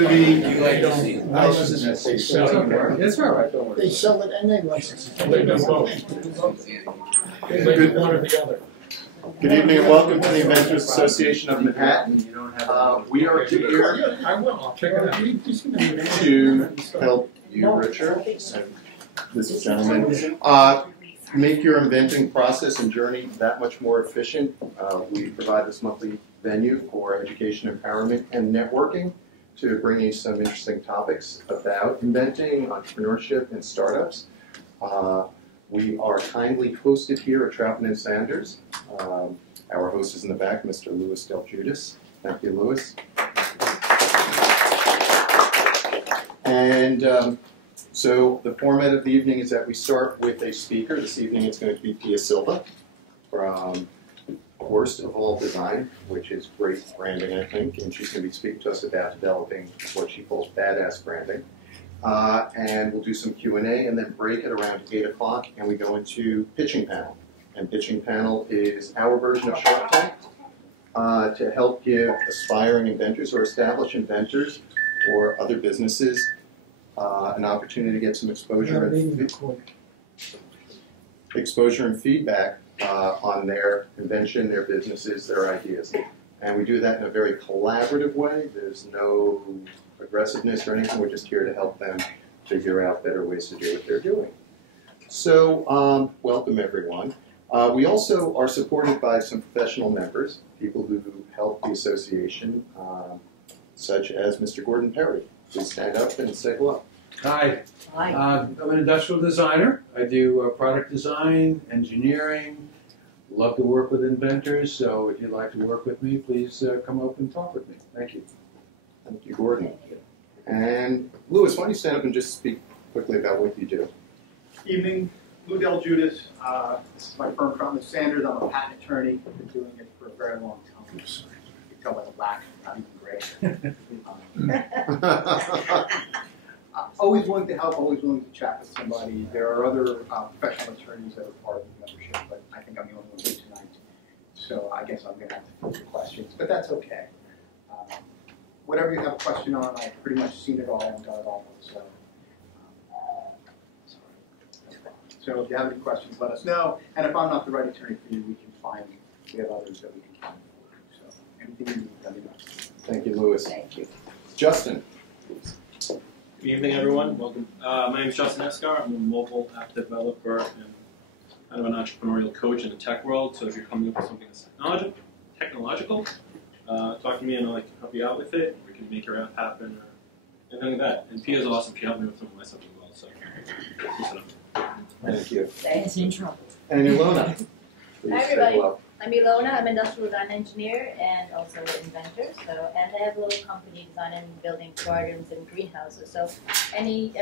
It's all right, don't worry. They sell it and they license it. They do both. One or the other. Good evening and welcome to the Inventors Association of Manhattan. We are here I will, I'll check it out. to help you, Richard, and this gentleman, make your inventing process and journey that much more efficient. We provide this monthly venue for education, empowerment, and networking to bring you some interesting topics about inventing, entrepreneurship, and startups. We are kindly hosted here at Troutman and Sanders. Our host is in the back, Mr. Louis Del Judas. Thank you, Louis. And so the format of the evening is that we start with a speaker. This evening it's going to be Pia Silva from Worstofall Design, which is great branding, I think, and she's going to be speaking to us about developing what she calls badass branding. And we'll do some Q&A and then break it around 8 o'clock, and we go into pitching panel. And pitching panel is our version of Shark Tank to help give aspiring inventors or established inventors or other businesses an opportunity to get some exposure and feedback on their invention, their businesses, their ideas. And we do that in a very collaborative way. There's no aggressiveness or anything. We're just here to help them figure out better ways to do what they're doing. So, welcome everyone. We also are supported by some professional members, people who help the association, such as Mr. Gordon Perry. Please stand up and say hello. Hi. Hi. I'm an industrial designer. I do product design, engineering, love to work with inventors, so if you'd like to work with me, please come up and talk with me. Thank you. Thank you, Gordon. And Louis, why don't you stand up and just speak quickly about what you do? Evening, Lou Del Judas. This is my firm, Troutman Sanders. I'm a patent attorney. I've been doing it for a very long time. You can tell by the black, not even gray. Always willing to help, always willing to chat with somebody. There are other professional attorneys that are part of the membership, but I think I'm the only one here tonight. So I guess I'm going to have to filter questions, but that's okay. Whatever you have a question on, I've pretty much seen it all and done it all. So if you have any questions, let us know. And if I'm not the right attorney for you, we have others that we can find for you. So anything you need, let me know. Thank you, Louis. Thank you. Justin. Good evening, everyone. Welcome. My name is Justin Escar. I'm a mobile app developer and kind of an entrepreneurial coach in the tech world. So if you're coming up with something that's technological, talk to me and I'll help you out with it. We can make your app happen or anything like that. And Pia's awesome. She helped me with some of my stuff as well. So Thank you. Thanks. In trouble. And Ilona. Please Hi, say everybody. hello. I'm Ilona. I'm an industrial design engineer and also an inventor. And I have a little company designing and building gardens and greenhouses. So, any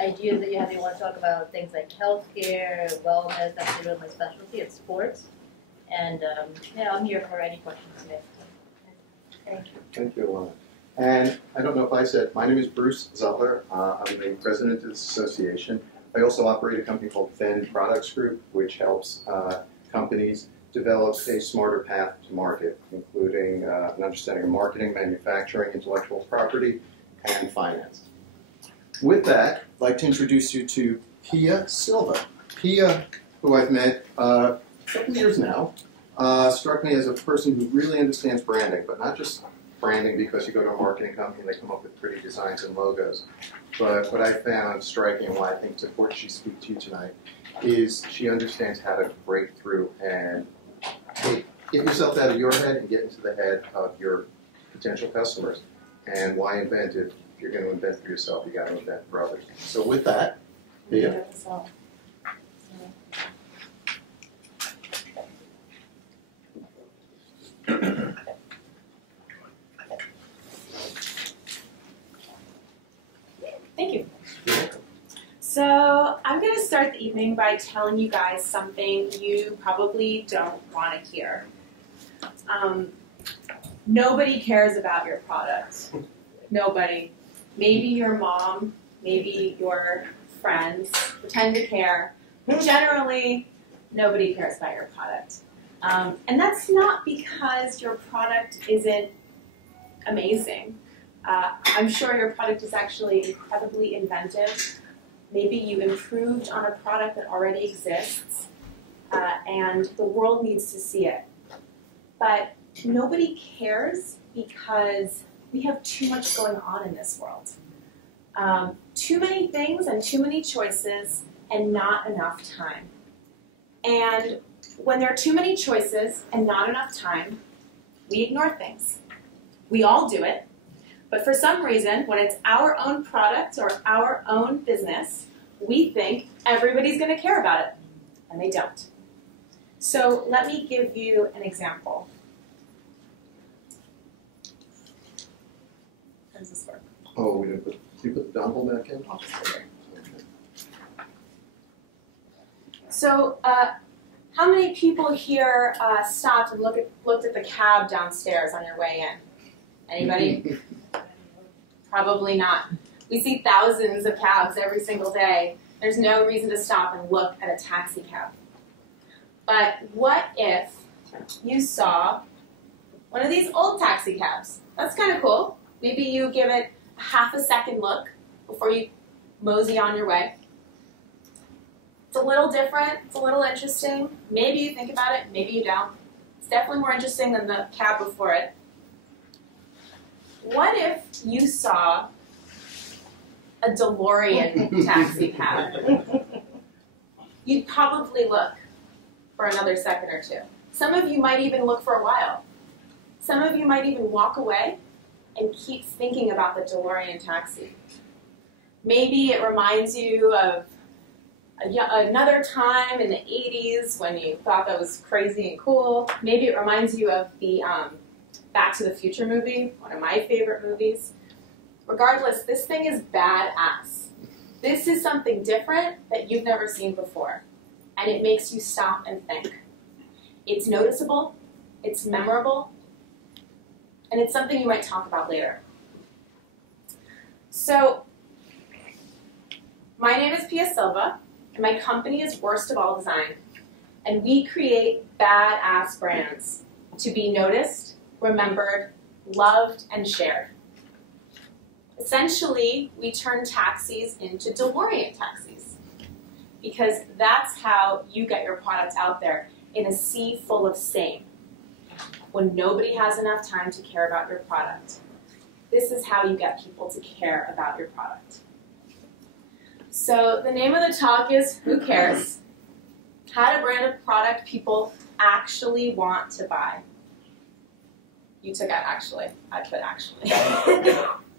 ideas that you have, you want to talk about things like healthcare, wellness, that's really my specialty. It's sports, and yeah, I'm here for any questions today. Thank you. Thank you, Ilona. And I don't know if I said, my name is Bruce Zutler. I'm the president of this association. I also operate a company called Venn Products Group, which helps companies develop a smarter path to market, including an understanding of marketing, manufacturing, intellectual property, and finance. With that, I'd like to introduce you to Pia Silva. Pia, who I've met a couple of years now, struck me as a person who really understands branding, but not just branding because you go to a marketing company and they come up with pretty designs and logos. But what I found striking and why I think it's important she speak to you tonight is she understands how to break through and get yourself out of your head and get into the head of your potential customers. And why invent it? If you're going to invent for yourself, you got to invent for others. So with that, Pia. Thank you. So I'm going to start the evening by telling you guys something you probably don't want to hear. Nobody cares about your product. Nobody. Maybe your mom, maybe your friends pretend to care. But generally, nobody cares about your product. And that's not because your product isn't amazing. I'm sure your product is actually incredibly inventive. Maybe you improved on a product that already exists, and the world needs to see it. But nobody cares because we have too much going on in this world. Too many things and too many choices and not enough time. And when there are too many choices and not enough time, we ignore things. We all do it, but for some reason, when it's our own product or our own business, we think everybody's going to care about it, and they don't. So let me give you an example. How does this work? Oh, did you put the dongle back in? I'll just put it here. Okay. So, how many people here stopped and looked at the cab downstairs on your way in? Anybody? Probably not. We see thousands of cabs every single day. There's no reason to stop and look at a taxi cab. But what if you saw one of these old taxi cabs? That's kind of cool. Maybe you give it a half a second look before you mosey on your way. It's a little different, it's a little interesting. Maybe you think about it, maybe you don't. It's definitely more interesting than the cab before it. What if you saw a DeLorean taxi cab? You'd probably look for another second or two. Some of you might even look for a while. Some of you might even walk away and keep thinking about the DeLorean taxi. Maybe it reminds you of another time in the 80s when you thought that was crazy and cool. Maybe it reminds you of the Back to the Future movie, one of my favorite movies. Regardless, this thing is badass. This is something different that you've never seen before, and it makes you stop and think. It's noticeable, it's memorable, and it's something you might talk about later. So, my name is Pia Silva, and my company is Worstofall Design, and we create badass brands to be noticed, remembered, loved, and shared. Essentially, we turn taxis into DeLorean taxis, because that's how you get your product out there in a sea full of same, when nobody has enough time to care about your product. This is how you get people to care about your product. So the name of the talk is Who Cares? How to brand a product people actually want to buy. You took out actually. I put actually.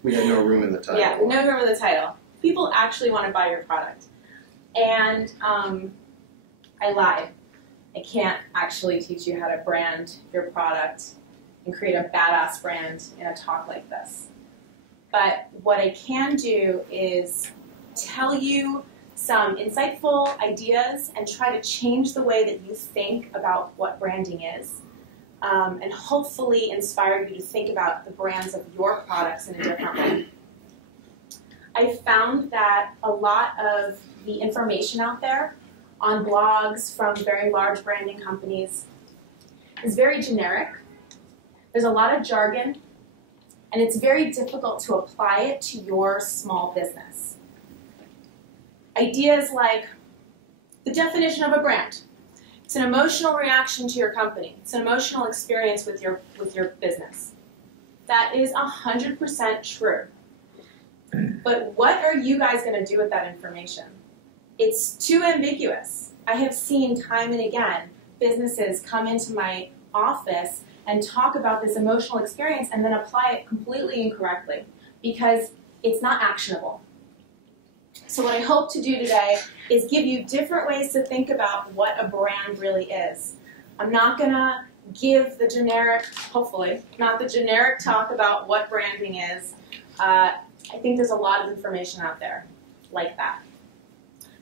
We had no room in the title. Yeah, no room in the title. People actually want to buy your product. And I lied. I can't actually teach you how to brand your product and create a badass brand in a talk like this. But what I can do is tell you some insightful ideas and try to change the way that you think about what branding is, and hopefully inspire you to think about the brands of your products in a different way. I found that a lot of the information out there on blogs from very large branding companies is very generic. There's a lot of jargon, and it's very difficult to apply it to your small business. Ideas like the definition of a brand. It's an emotional reaction to your company. It's an emotional experience with your business. That is 100% true. But what are you guys going to do with that information? It's too ambiguous. I have seen time and again businesses come into my office and talk about this emotional experience and then apply it completely incorrectly because it's not actionable. So what I hope to do today is give you different ways to think about what a brand really is. I'm not going to give the generic, hopefully, not the generic talk about what branding is. I think there's a lot of information out there like that.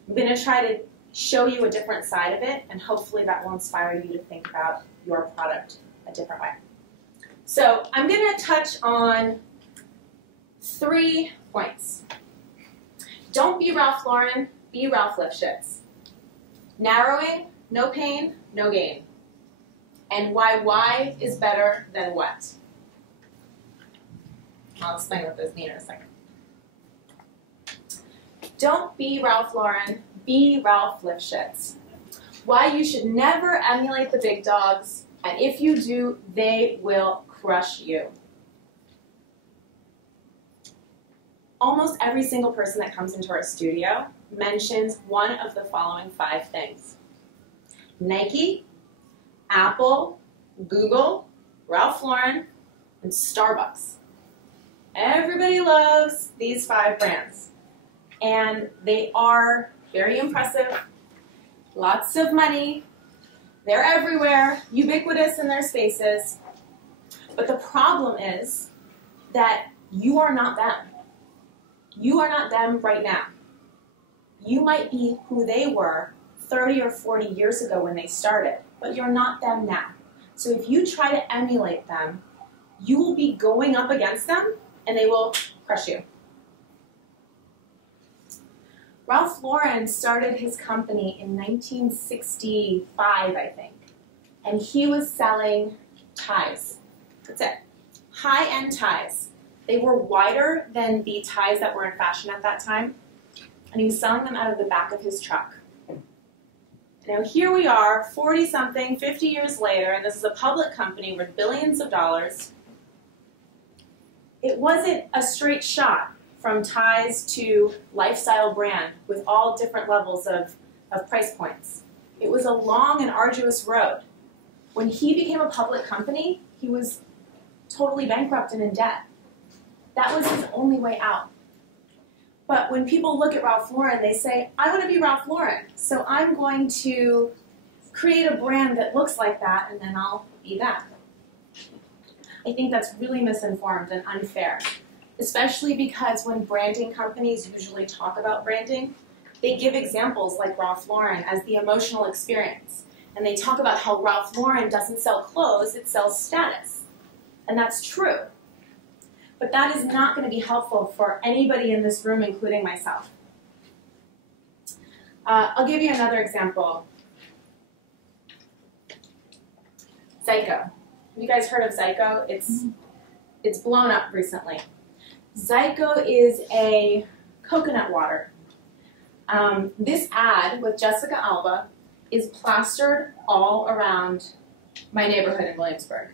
I'm going to try to show you a different side of it, and hopefully that will inspire you to think about your product a different way. So I'm going to touch on 3 points. Don't be Ralph Lauren, be Ralph Lifshitz. Narrowing, no pain, no gain. And why is better than what. I'll explain what those mean in a second. Don't be Ralph Lauren, be Ralph Lifshitz. Why you should never emulate the big dogs, and if you do, they will crush you. Almost every single person that comes into our studio mentions one of the following 5 things. Nike, Apple, Google, Ralph Lauren, and Starbucks. Everybody loves these 5 brands. And they are very impressive, lots of money, they're everywhere, ubiquitous in their spaces. But the problem is that you are not them. You are not them right now. You might be who they were 30 or 40 years ago when they started, but you're not them now. So if you try to emulate them, you will be going up against them and they will crush you. Ralph Lauren started his company in 1965, I think, and he was selling ties. That's it. High-end ties. They were wider than the ties that were in fashion at that time, and he was selling them out of the back of his truck. Now here we are, 40-something, 50 years later, and this is a public company worth billions of dollars. It wasn't a straight shot from ties to lifestyle brand with all different levels of price points. It was a long and arduous road. When he became a public company, he was totally bankrupt and in debt. That was his only way out. But when people look at Ralph Lauren, they say, I want to be Ralph Lauren, so I'm going to create a brand that looks like that, and then I'll be that. I think that's really misinformed and unfair, especially because when branding companies usually talk about branding, they give examples like Ralph Lauren as the emotional experience. And they talk about how Ralph Lauren doesn't sell clothes, it sells status. And that's true. But that is not going to be helpful for anybody in this room, including myself. I'll give you another example. Zyko. Have you guys heard of Zyko? It's blown up recently. Zyko is a coconut water. This ad with Jessica Alba is plastered all around my neighborhood in Williamsburg.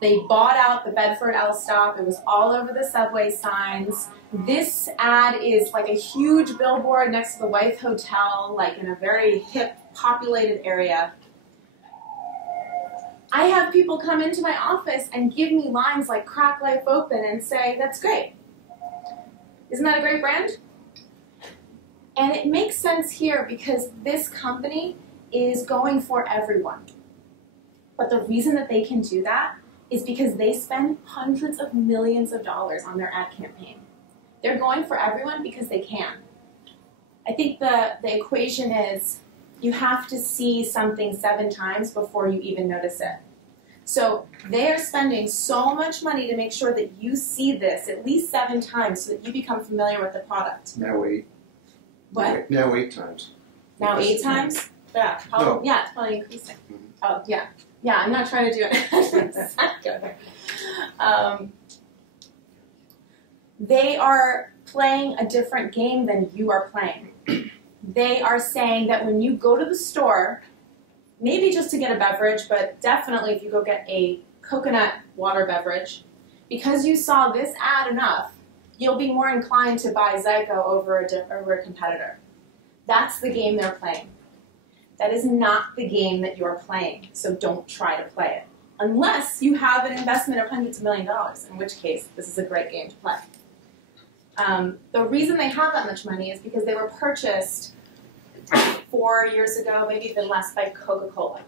They bought out the Bedford L stop. It was all over the subway signs. This ad is like a huge billboard next to the Wythe Hotel, like in a very hip, populated area. I have people come into my office and give me lines like "Crack Life Open" and say, that's great. Isn't that a great brand? And it makes sense here because this company is going for everyone. But the reason that they can do that is because they spend hundreds of millions of dollars on their ad campaign. They're going for everyone because they can. I think the equation is you have to see something 7 times before you even notice it. So they are spending so much money to make sure that you see this at least 7 times so that you become familiar with the product. Now 8. What? Now 8 times. Now 8 times? Yeah, probably, No. yeah, it's probably increasing. Oh, yeah. Yeah, I'm not trying to do it. They are playing a different game than you are playing. They are saying that when you go to the store, maybe just to get a beverage, but definitely if you go get a coconut water beverage, because you saw this ad enough, you'll be more inclined to buy Zyko over a competitor. That's the game they're playing. That is not the game that you're playing, so don't try to play it. Unless you have an investment of hundreds of millions of dollars, in which case this is a great game to play. The reason they have that much money is because they were purchased 4 years ago, maybe even less, by Coca-Cola.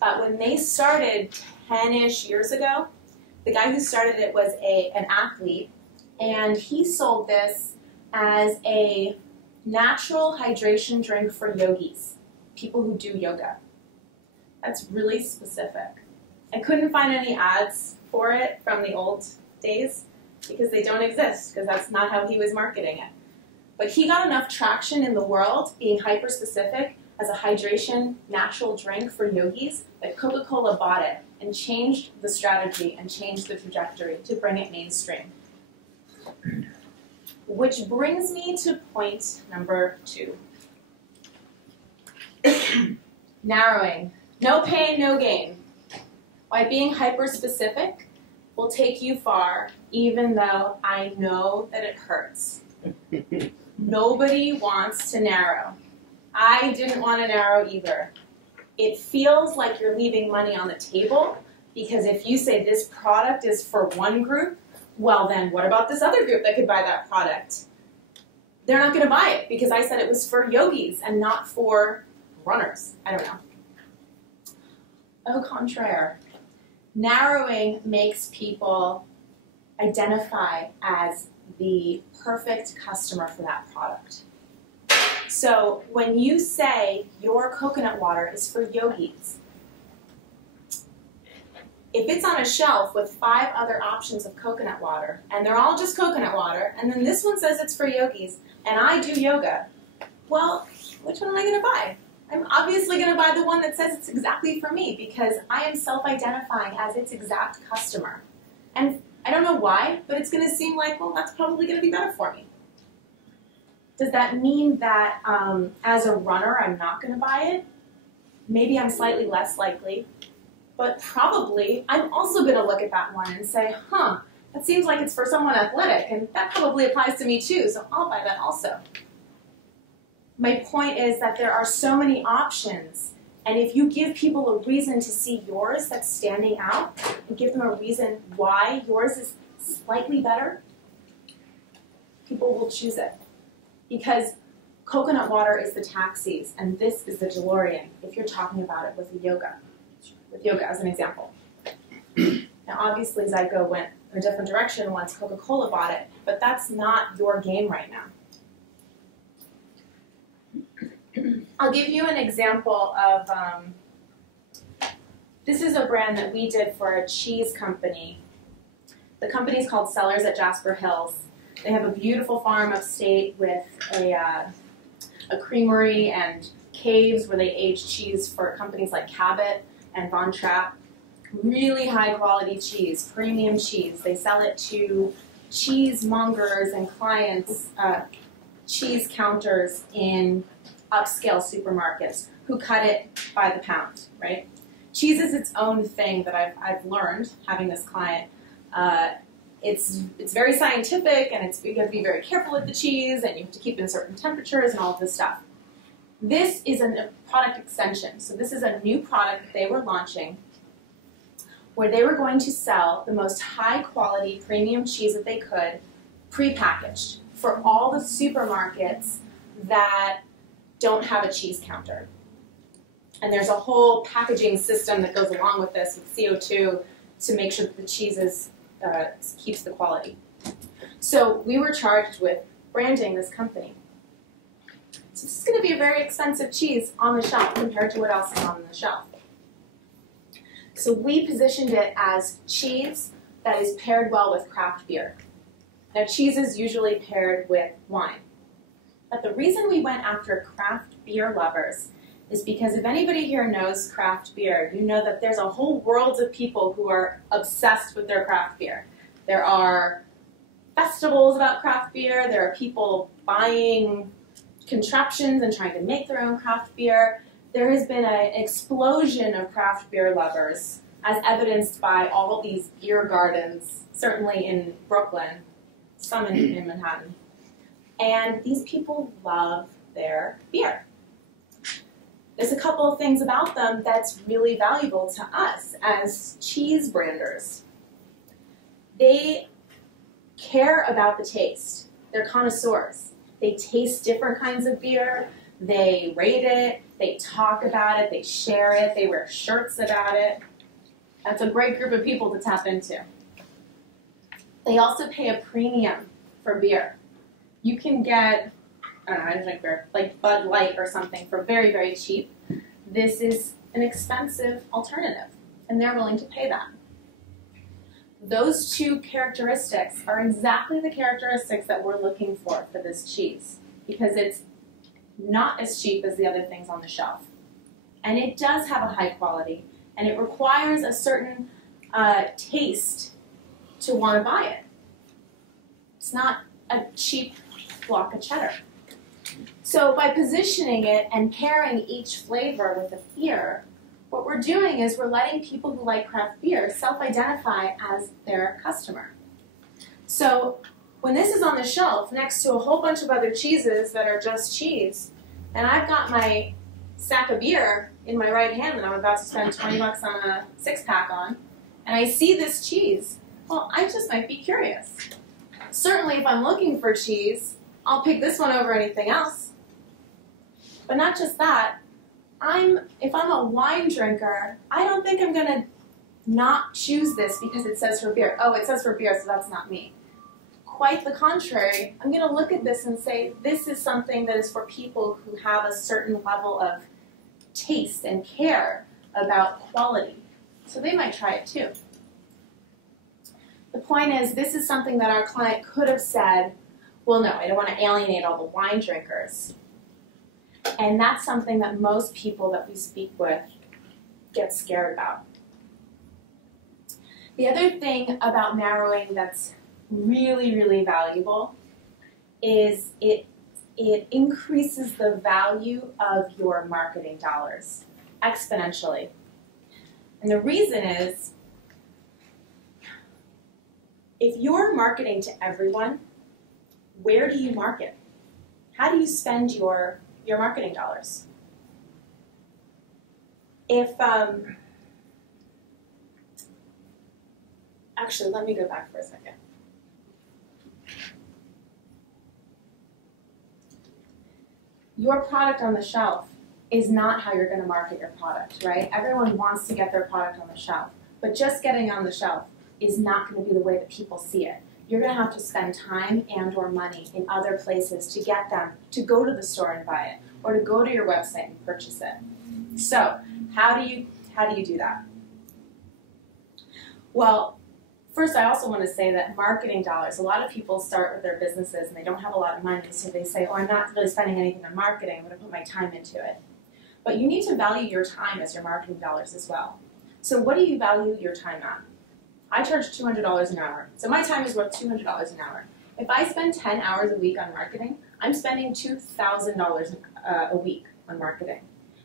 But when they started 10-ish years ago, the guy who started it was an athlete, and he sold this as a natural hydration drink for yogis, people who do yoga. That's really specific. I couldn't find any ads for it from the old days because they don't exist, because that's not how he was marketing it. But he got enough traction in the world being hyper-specific as a hydration natural drink for yogis that Coca-Cola bought it and changed the strategy and changed the trajectory to bring it mainstream. Which brings me to point number 2. Narrowing. No pain, no gain. Why being hyper-specific will take you far, even though I know that it hurts. Nobody wants to narrow. I didn't want to narrow either. It feels like you're leaving money on the table, because if you say this product is for one group, well then what about this other group that could buy that product? They're not going to buy it because I said it was for yogis and not for runners. I don't know. Au contraire. Narrowing makes people identify as the perfect customer for that product. So when you say your coconut water is for yogis, if it's on a shelf with 5 other options of coconut water, and they're all just coconut water, and then this one says it's for yogis, and I do yoga, well, which one am I going to buy? I'm obviously going to buy the one that says it's exactly for me, because I am self-identifying as its exact customer. And I don't know why, but it's going to seem like, well, that's probably going to be better for me. Does that mean that as a runner, I'm not going to buy it? Maybe I'm slightly less likely. But probably, I'm also going to look at that one and say, huh, that seems like it's for someone athletic, and that probably applies to me too, so I'll buy that also. My point is that there are so many options, and if you give people a reason to see yours that's standing out, and give them a reason why yours is slightly better, people will choose it. Because coconut water is the taxis, and this is the DeLorean, if you're talking about it with yoga as an example. Now obviously Zygo went in a different direction once Coca-Cola bought it, but that's not your game right now. I'll give you an example of, this is a brand that we did for a cheese company. The company is called Sellers at Jasper Hills. They have a beautiful farm upstate with a creamery and caves where they age cheese for companies like Cabot and Von Trapp. Really high quality cheese, premium cheese. They sell it to cheesemongers and clients, cheese counters in upscale supermarkets who cut it by the pound, right? Cheese is its own thing that I've learned having this client. It's very scientific, and you have to be very careful with the cheese, and you have to keep it in certain temperatures and all of this stuff. This is a product extension. So this is a new product that they were launching where they were going to sell the most high quality premium cheese that they could prepackaged for all the supermarkets that don't have a cheese counter. And there's a whole packaging system that goes along with this with CO2 to make sure that the cheese keeps the quality. So we were charged with branding this company. So this is going to be a very expensive cheese on the shelf compared to what else is on the shelf. So we positioned it as cheese that is paired well with craft beer. Now cheese is usually paired with wine. But the reason we went after craft beer lovers is because if anybody here knows craft beer, you know that there's a whole world of people who are obsessed with their craft beer. There are festivals about craft beer. There are people buying contraptions and trying to make their own craft beer. There has been an explosion of craft beer lovers, as evidenced by all of these beer gardens, certainly in Brooklyn, some in Manhattan. And these people love their beer. There's a couple of things about them that's really valuable to us as cheese branders. They care about the taste. They're connoisseurs. They taste different kinds of beer. They rate it. They talk about it. They share it. They wear shirts about it. That's a great group of people to tap into. They also pay a premium for beer. You can get, I don't know, I don't drink beer, like Bud Light or something for very, very cheap. This is an expensive alternative, and they're willing to pay that. Those two characteristics are exactly the characteristics that we're looking for this cheese, because it's not as cheap as the other things on the shelf. And it does have a high quality, and it requires a certain taste to want to buy it. It's not a cheap block of cheddar. So by positioning it and pairing each flavor with a beer, what we're doing is we're letting people who like craft beer self-identify as their customer. So when this is on the shelf next to a whole bunch of other cheeses that are just cheese, and I've got my sack of beer in my right hand that I'm about to spend 20 bucks on a 6-pack on, and I see this cheese, well, I just might be curious. Certainly if I'm looking for cheese, I'll pick this one over anything else. But not just that, if I'm a wine drinker, I don't think I'm gonna not choose this because it says for beer. Oh, it says for beer, so that's not me. Quite the contrary, I'm gonna look at this and say, this is something that is for people who have a certain level of taste and care about quality. So they might try it too. The point is, this is something that our client could have said, well, no, I don't want to alienate all the wine drinkers. And that's something that most people that we speak with get scared about. The other thing about narrowing that's really, really valuable is it increases the value of your marketing dollars exponentially. And the reason is, if you're marketing to everyone, where do you market? How do you spend your marketing dollars? Actually, let me go back for a second. Your product on the shelf is not how you're going to market your product, right? Everyone wants to get their product on the shelf, but just getting on the shelf is not going to be the way that people see it. You're going to have to spend time and or money in other places to get them to go to the store and buy it, or to go to your website and purchase it. So, how do you do that? Well, first I also want to say that marketing dollars, a lot of people start with their businesses and they don't have a lot of money, so they say, oh, I'm not really spending anything on marketing, I'm going to put my time into it. But you need to value your time as your marketing dollars as well. So what do you value your time at? I charge $200 an hour, so my time is worth $200 an hour. If I spend 10 hours a week on marketing, I'm spending $2,000 a week on marketing.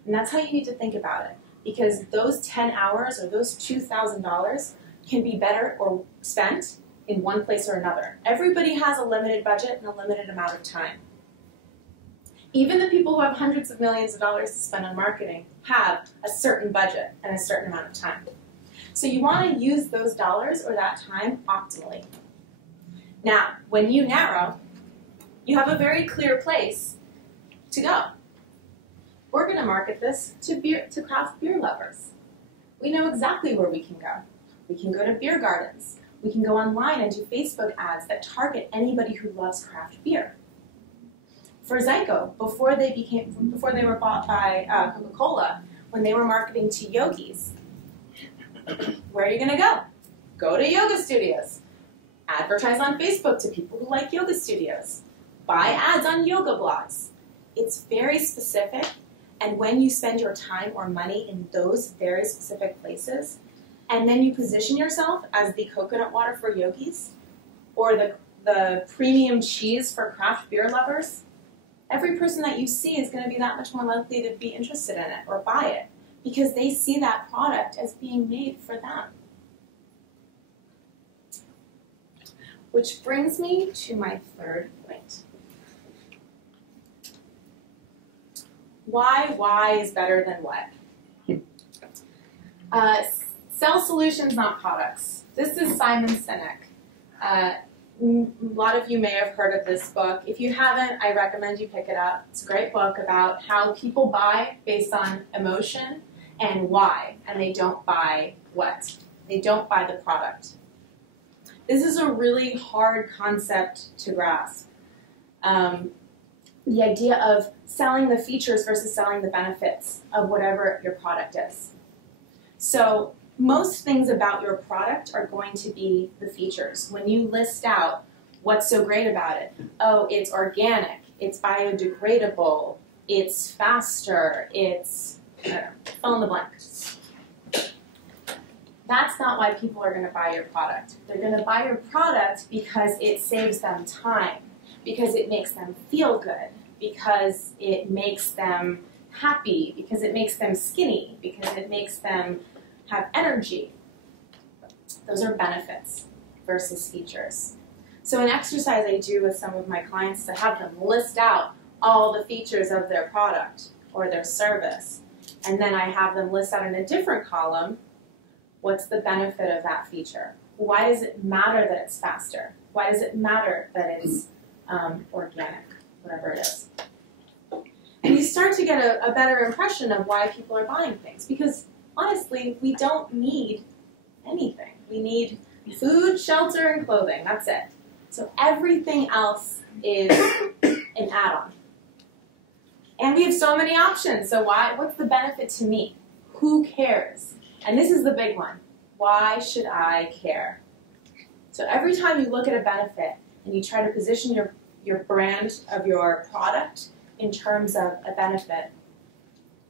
And that's how you need to think about it, because those 10 hours or those $2,000 can be better or spent in one place or another. Everybody has a limited budget and a limited amount of time. Even the people who have hundreds of millions of dollars to spend on marketing have a certain budget and a certain amount of time. So you want to use those dollars or that time optimally. Now, when you narrow, you have a very clear place to go. We're going to market this to craft beer lovers. We know exactly where we can go. We can go to beer gardens. We can go online and do Facebook ads that target anybody who loves craft beer. For Zyko, before they were bought by Coca-Cola, when they were marketing to yogis, where are you going to go? Go to yoga studios. Advertise on Facebook to people who like yoga studios. Buy ads on yoga blogs. It's very specific, and when you spend your time or money in those very specific places, and then you position yourself as the coconut water for yogis, or the premium cheese for craft beer lovers, every person that you see is going to be that much more likely to be interested in it or buy it, because they see that product as being made for them. Which brings me to my third point. Why is better than what? Sell solutions, not products. This is Simon Sinek. A lot of you may have heard of this book. If you haven't, I recommend you pick it up. It's a great book about how people buy based on emotion and why, and they don't buy what. They don't buy the product. This is a really hard concept to grasp. The idea of selling the features versus selling the benefits of whatever your product is. So most things about your product are going to be the features. When you list out what's so great about it, oh, it's organic, it's biodegradable, it's faster, it's, I don't know, fill in the blank. That's not why people are going to buy your product. They're going to buy your product because it saves them time, because it makes them feel good, because it makes them happy, because it makes them skinny, because it makes them have energy. Those are benefits versus features. So an exercise I do with some of my clients is to have them list out all the features of their product or their service. And then I have them list out in a different column, what's the benefit of that feature? Why does it matter that it's faster? Why does it matter that it's organic, whatever it is? And you start to get a better impression of why people are buying things. Because honestly, we don't need anything. We need food, shelter, and clothing. That's it. So everything else is an add-on. And we have so many options. So what's the benefit to me? Who cares? And this is the big one. Why should I care? So every time you look at a benefit and you try to position your brand of your product in terms of a benefit,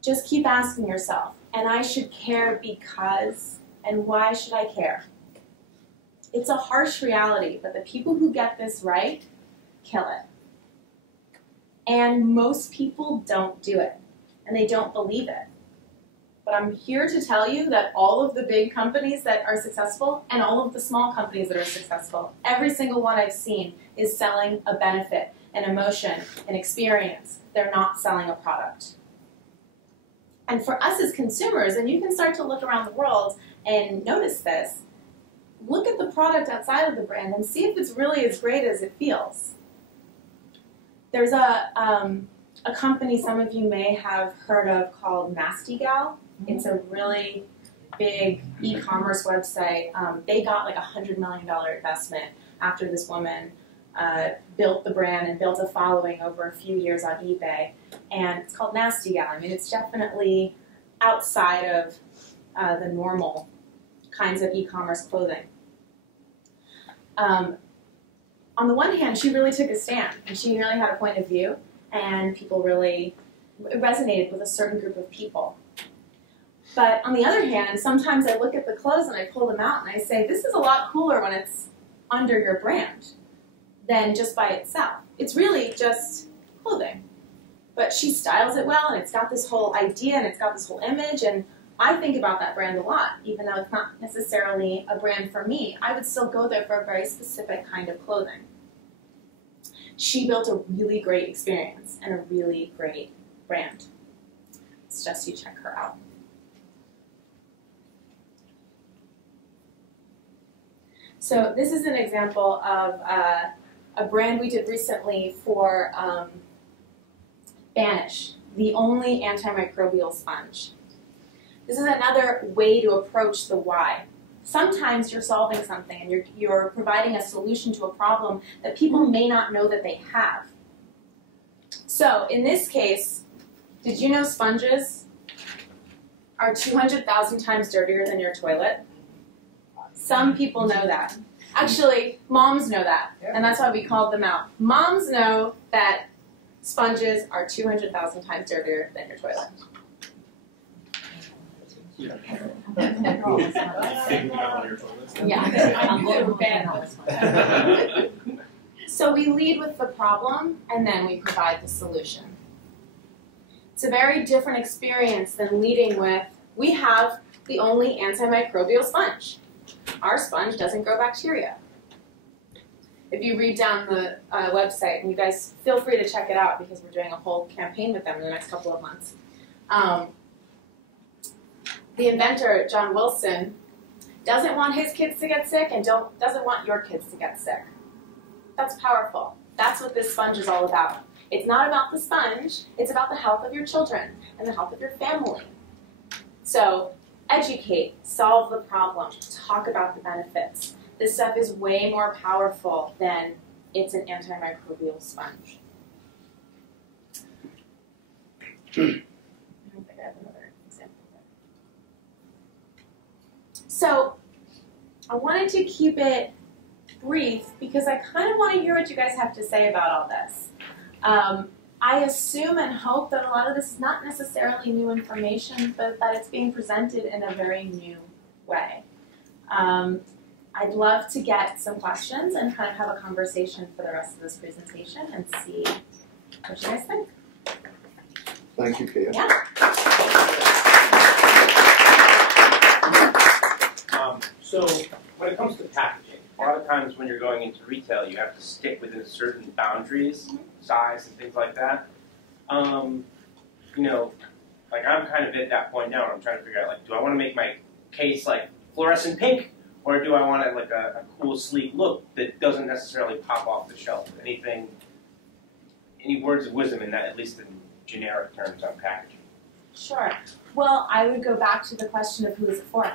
just keep asking yourself, and I should care because, and why should I care? It's a harsh reality, but the people who get this right kill it. And most people don't do it, and they don't believe it. But I'm here to tell you that all of the big companies that are successful and all of the small companies that are successful, every single one I've seen is selling a benefit, an emotion, an experience. They're not selling a product. And for us as consumers, and you can start to look around the world and notice this, look at the product outside of the brand and see if it's really as great as it feels. There's a company some of you may have heard of called Nasty Gal. It's a really big e-commerce website. They got like $100 million investment after this woman built the brand and built a following over a few years on eBay. And it's called Nasty Gal. I mean, it's definitely outside of the normal kinds of e-commerce clothing. On the one hand, she really took a stand, and she really had a point of view, and people really resonated with a certain group of people. But on the other hand, sometimes I look at the clothes and I pull them out and I say, this is a lot cooler when it's under your brand than just by itself. It's really just clothing. But she styles it well, and it's got this whole idea, and it's got this whole image, and I think about that brand a lot. Even though it's not necessarily a brand for me, I would still go there for a very specific kind of clothing. She built a really great experience and a really great brand. Suggest you check her out. So this is an example of a brand we did recently for Banish, the only antimicrobial sponge. This is another way to approach the why. Sometimes you're solving something and you're providing a solution to a problem that people may not know that they have. So in this case, did you know sponges are 200,000 times dirtier than your toilet? Some people know that. Actually, moms know that, and that's why we called them out. Moms know that sponges are 200,000 times dirtier than your toilet. Yeah. Yeah. So we lead with the problem, and then we provide the solution. It's a very different experience than leading with, we have the only antimicrobial sponge. Our sponge doesn't grow bacteria. If you read down the website, and you guys feel free to check it out because we're doing a whole campaign with them in the next couple of months. The inventor, John Wilson, doesn't want his kids to get sick and doesn't want your kids to get sick. That's powerful. That's what this sponge is all about. It's not about the sponge, it's about the health of your children and the health of your family. So educate, solve the problem, talk about the benefits. This stuff is way more powerful than it's an antimicrobial sponge. I don't think I have another example there. So I wanted to keep it brief because I kind of want to hear what you guys have to say about all this. I assume and hope that a lot of this is not necessarily new information, but that it's being presented in a very new way. I'd love to get some questions and kind of have a conversation for the rest of this presentation and see what you guys think. Thank you, Pia. Yeah. So when it comes to packaging, a lot of times when you're going into retail, you have to stick within certain boundaries, size and things like that. You know, like I'm kind of at that point now where I'm trying to figure out, like, do I want to make my case like fluorescent pink, or do I want it like a cool, sleek look that doesn't necessarily pop off the shelf? Anything, any words of wisdom in that, at least in generic terms on packaging? Sure. Well, I would go back to the question of who is it for.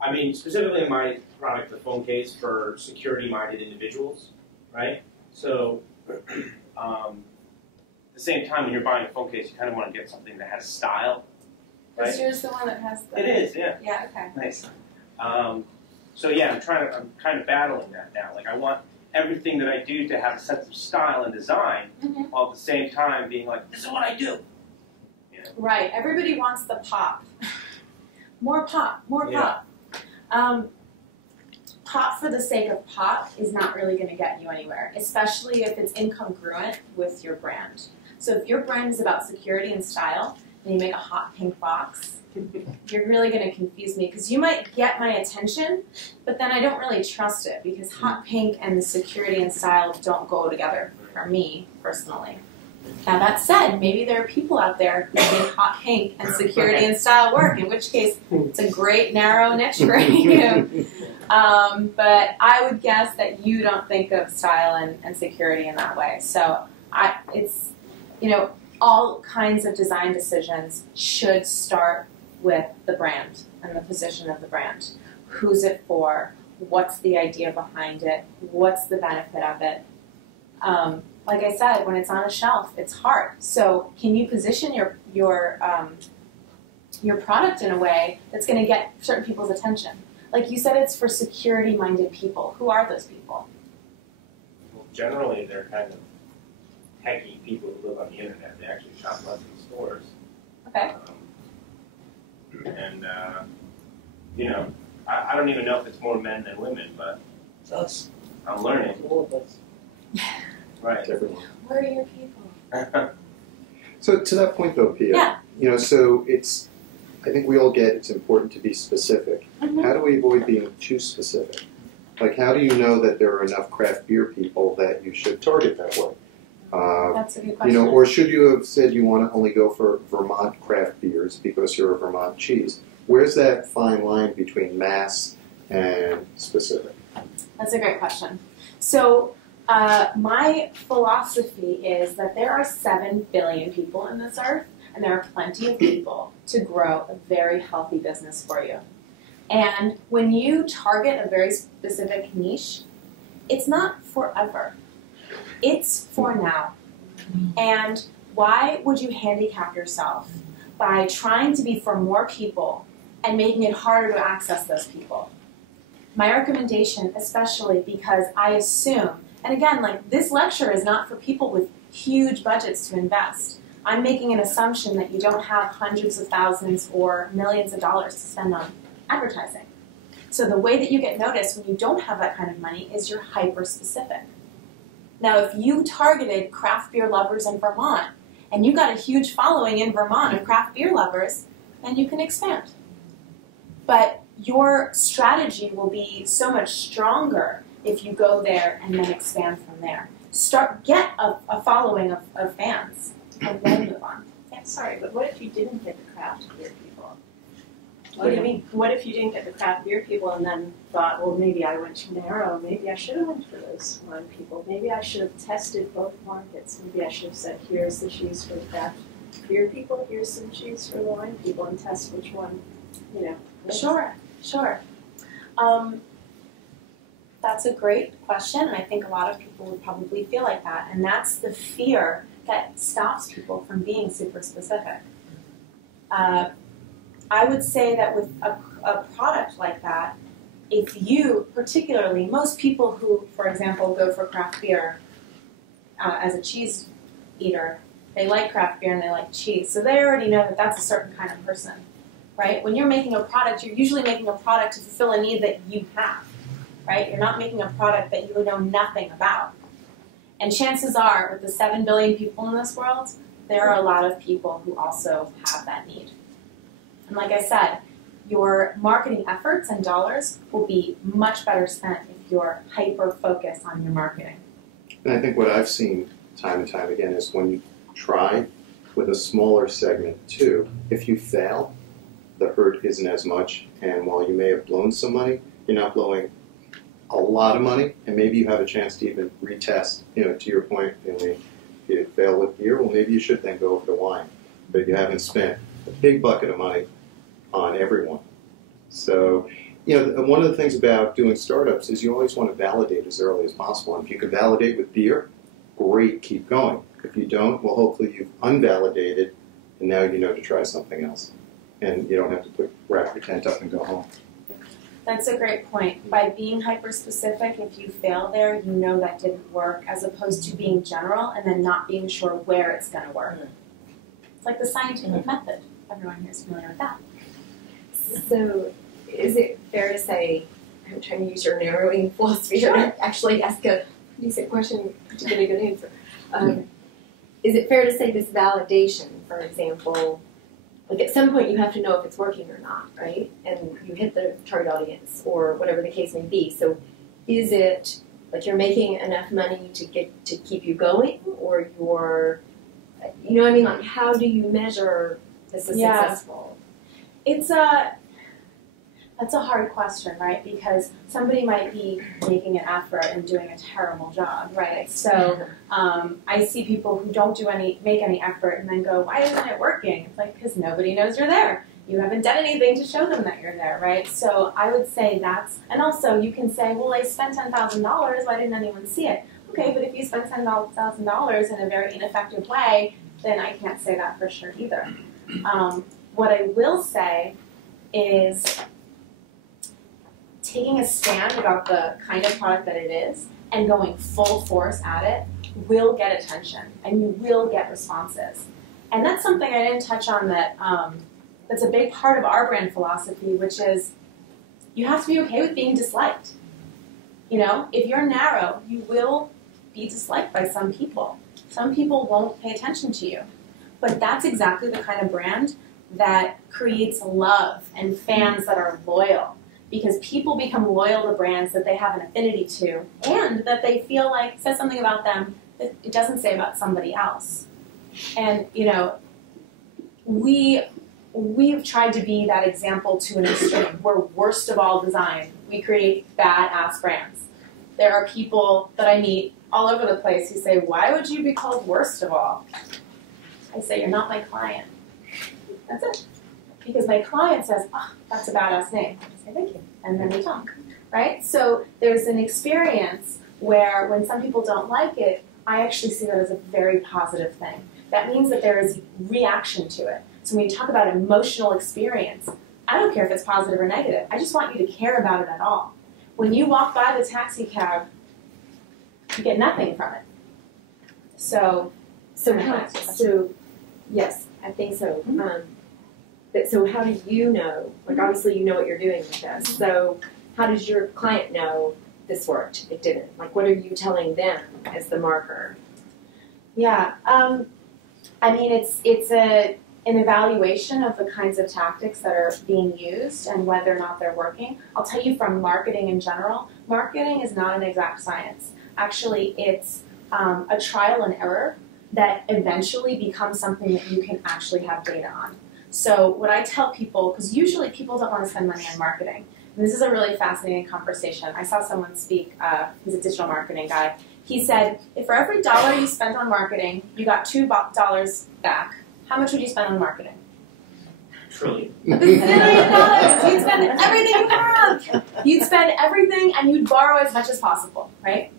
I mean, specifically in my product, the phone case for security-minded individuals, right? So, at the same time, when you're buying a phone case, you kind of want to get something that has style, right? Is yours the one that has the... It is, yeah. Yeah, okay. Nice. So yeah, I'm kind of battling that now. Like, I want everything that I do to have a sense of style and design, while at the same time being like, this is what I do. You know? Right. Everybody wants the pop. More pop. More pop. Pop for the sake of pop is not really going to get you anywhere, especially if it's incongruent with your brand. So if your brand is about security and style, and you make a hot pink box, you're really going to confuse me, because you might get my attention, but then I don't really trust it, because hot pink and security and style don't go together for me, personally. Now that said, maybe there are people out there who make hot pink and security and style work, in which case it's a great narrow niche for you. But I would guess that you don't think of style and security in that way. So it's, you know, all kinds of design decisions should start with the brand and the position of the brand. Who's it for? What's the idea behind it? What's the benefit of it? Like I said, when it's on a shelf, it's hard. So can you position your product in a way that's going to get certain people's attention? Like you said, it's for security-minded people. Who are those people? Well, generally, they're kind of techie people who live on the internet. They actually shop less in stores. Okay. And you know, I don't even know if it's more men than women, but Us. I'm learning. All of us. Right. Everyone. Where are your people? So to that point though, Pia, Yeah. you know, so I think we all get it's important to be specific. Mm-hmm. How do we avoid being too specific? Like, how do you know that there are enough craft beer people that you should target that way? That's a good question. You know, or should you have said you want to only go for Vermont craft beers because you're a Vermont cheese? Where's that fine line between mass and specific? That's a great question. So my philosophy is that there are 7 billion people on this earth, and there are plenty of people to grow a very healthy business for you. And when you target a very specific niche, it's not forever. It's for now. And why would you handicap yourself by trying to be for more people and making it harder to access those people? My recommendation, especially because I assume, and again, like this lecture is not for people with huge budgets to invest. I'm making an assumption that you don't have hundreds of thousands or millions of dollars to spend on advertising. So the way that you get noticed when you don't have that kind of money is you're hyper-specific. Now, if you targeted craft beer lovers in Vermont, and you got a huge following in Vermont of craft beer lovers, then you can expand. But your strategy will be so much stronger if you go there and then expand from there. Get a following of fans, and then move on. Yeah, sorry, but what if you didn't get the craft beer people? What do you mean? What if you didn't get the craft beer people and then thought, well, maybe I went too narrow. Maybe I should have went for those wine people. Maybe I should have tested both markets. Maybe I should have said, here's the cheese for the craft beer people, here's some cheese for the wine people, and test which one, you know. Sure. That's a great question, and I think a lot of people would probably feel like that, and that's the fear that stops people from being super specific. I would say that with a product like that, if you, particularly, most people who, for example, go for craft beer as a cheese eater, they like craft beer and they like cheese, so they already know that that's a certain kind of person. right? When you're making a product, you're usually making a product to fulfill a need that you have, right? You're not making a product that you know nothing about. And chances are, with the 7 billion people in this world, there are a lot of people who also have that need. And like I said, your marketing efforts and dollars will be much better spent if you're hyper-focused on your marketing. And I think what I've seen time and time again is when you try with a smaller segment too, if you fail, the hurt isn't as much, and while you may have blown some money, you're not blowing a lot of money, and maybe you have a chance to even retest. To your point, if you fail with beer, well, maybe you should then go over to wine, but you haven't spent a big bucket of money on everyone. So, one of the things about doing startups is you always want to validate as early as possible. And if you can validate with beer, great, keep going. If you don't, well, hopefully you've unvalidated, and now you know to try something else. And you don't have to wrap your tent up and go home. That's a great point. By being hyper-specific, if you fail there, you know that didn't work, as opposed to being general and then not being sure where it's going to work. It's like the scientific method. Everyone here is familiar with that. So, is it fair to say, I'm trying to use your narrowing philosophy here to actually ask a decent question to get a good answer. Is it fair to say this validation, for example, like at some point you have to know if it's working or not, right? And you hit the target audience or whatever the case may be. So is it like you're making enough money to keep you going, or you're, like how do you measure this is successful? That's a hard question, right? Because somebody might be making an effort and doing a terrible job, right? So I see people who don't make any effort and then go, why isn't it working? It's like, because nobody knows you're there. You haven't done anything to show them that you're there, right? So I would say and also you can say, well, I spent $10,000, why didn't anyone see it? Okay, but if you spend $10,000 in a very ineffective way, then I can't say that for sure either. What I will say is taking a stand about the kind of product that it is and going full force at it will get attention, and you will get responses. And that's something I didn't touch on that's a big part of our brand philosophy, which is you have to be okay with being disliked. If you're narrow, you will be disliked by some people. Some people won't pay attention to you. But that's exactly the kind of brand that creates love and fans that are loyal. Because people become loyal to brands that they have an affinity to, and that they feel like says something about them that it doesn't say about somebody else. And we've tried to be that example to an extreme. We're Worstofall Design. We create badass brands. There are people that I meet all over the place who say, "Why would you be called Worstofall?" I say, "You're not my client." That's it. Because my client says, "Oh, that's a badass name." I say, "Thank you," and then we talk, right? So there's an experience where when some people don't like it, I actually see that as a very positive thing. That means that there is reaction to it. So when you talk about emotional experience, I don't care if it's positive or negative. I just want you to care about it at all. When you walk by the taxi cab, you get nothing from it. So yes, I think so. But so how do you know, like obviously you know what you're doing with this, so how does your client know this worked, it didn't? Like what are you telling them as the marker? Yeah, I mean it's an evaluation of the kinds of tactics that are being used and whether or not they're working. I'll tell you from marketing in general, marketing is not an exact science. Actually, it's a trial and error that eventually becomes something that you can actually have data on. So what I tell people, because usually people don't want to spend money on marketing, and this is a really fascinating conversation. I saw someone speak, he's a digital marketing guy. He said, if for every dollar you spent on marketing, you got $2 back, how much would you spend on marketing? Trillion. $1 billion. You'd spend everything you have. You'd spend everything and you'd borrow as much as possible, right?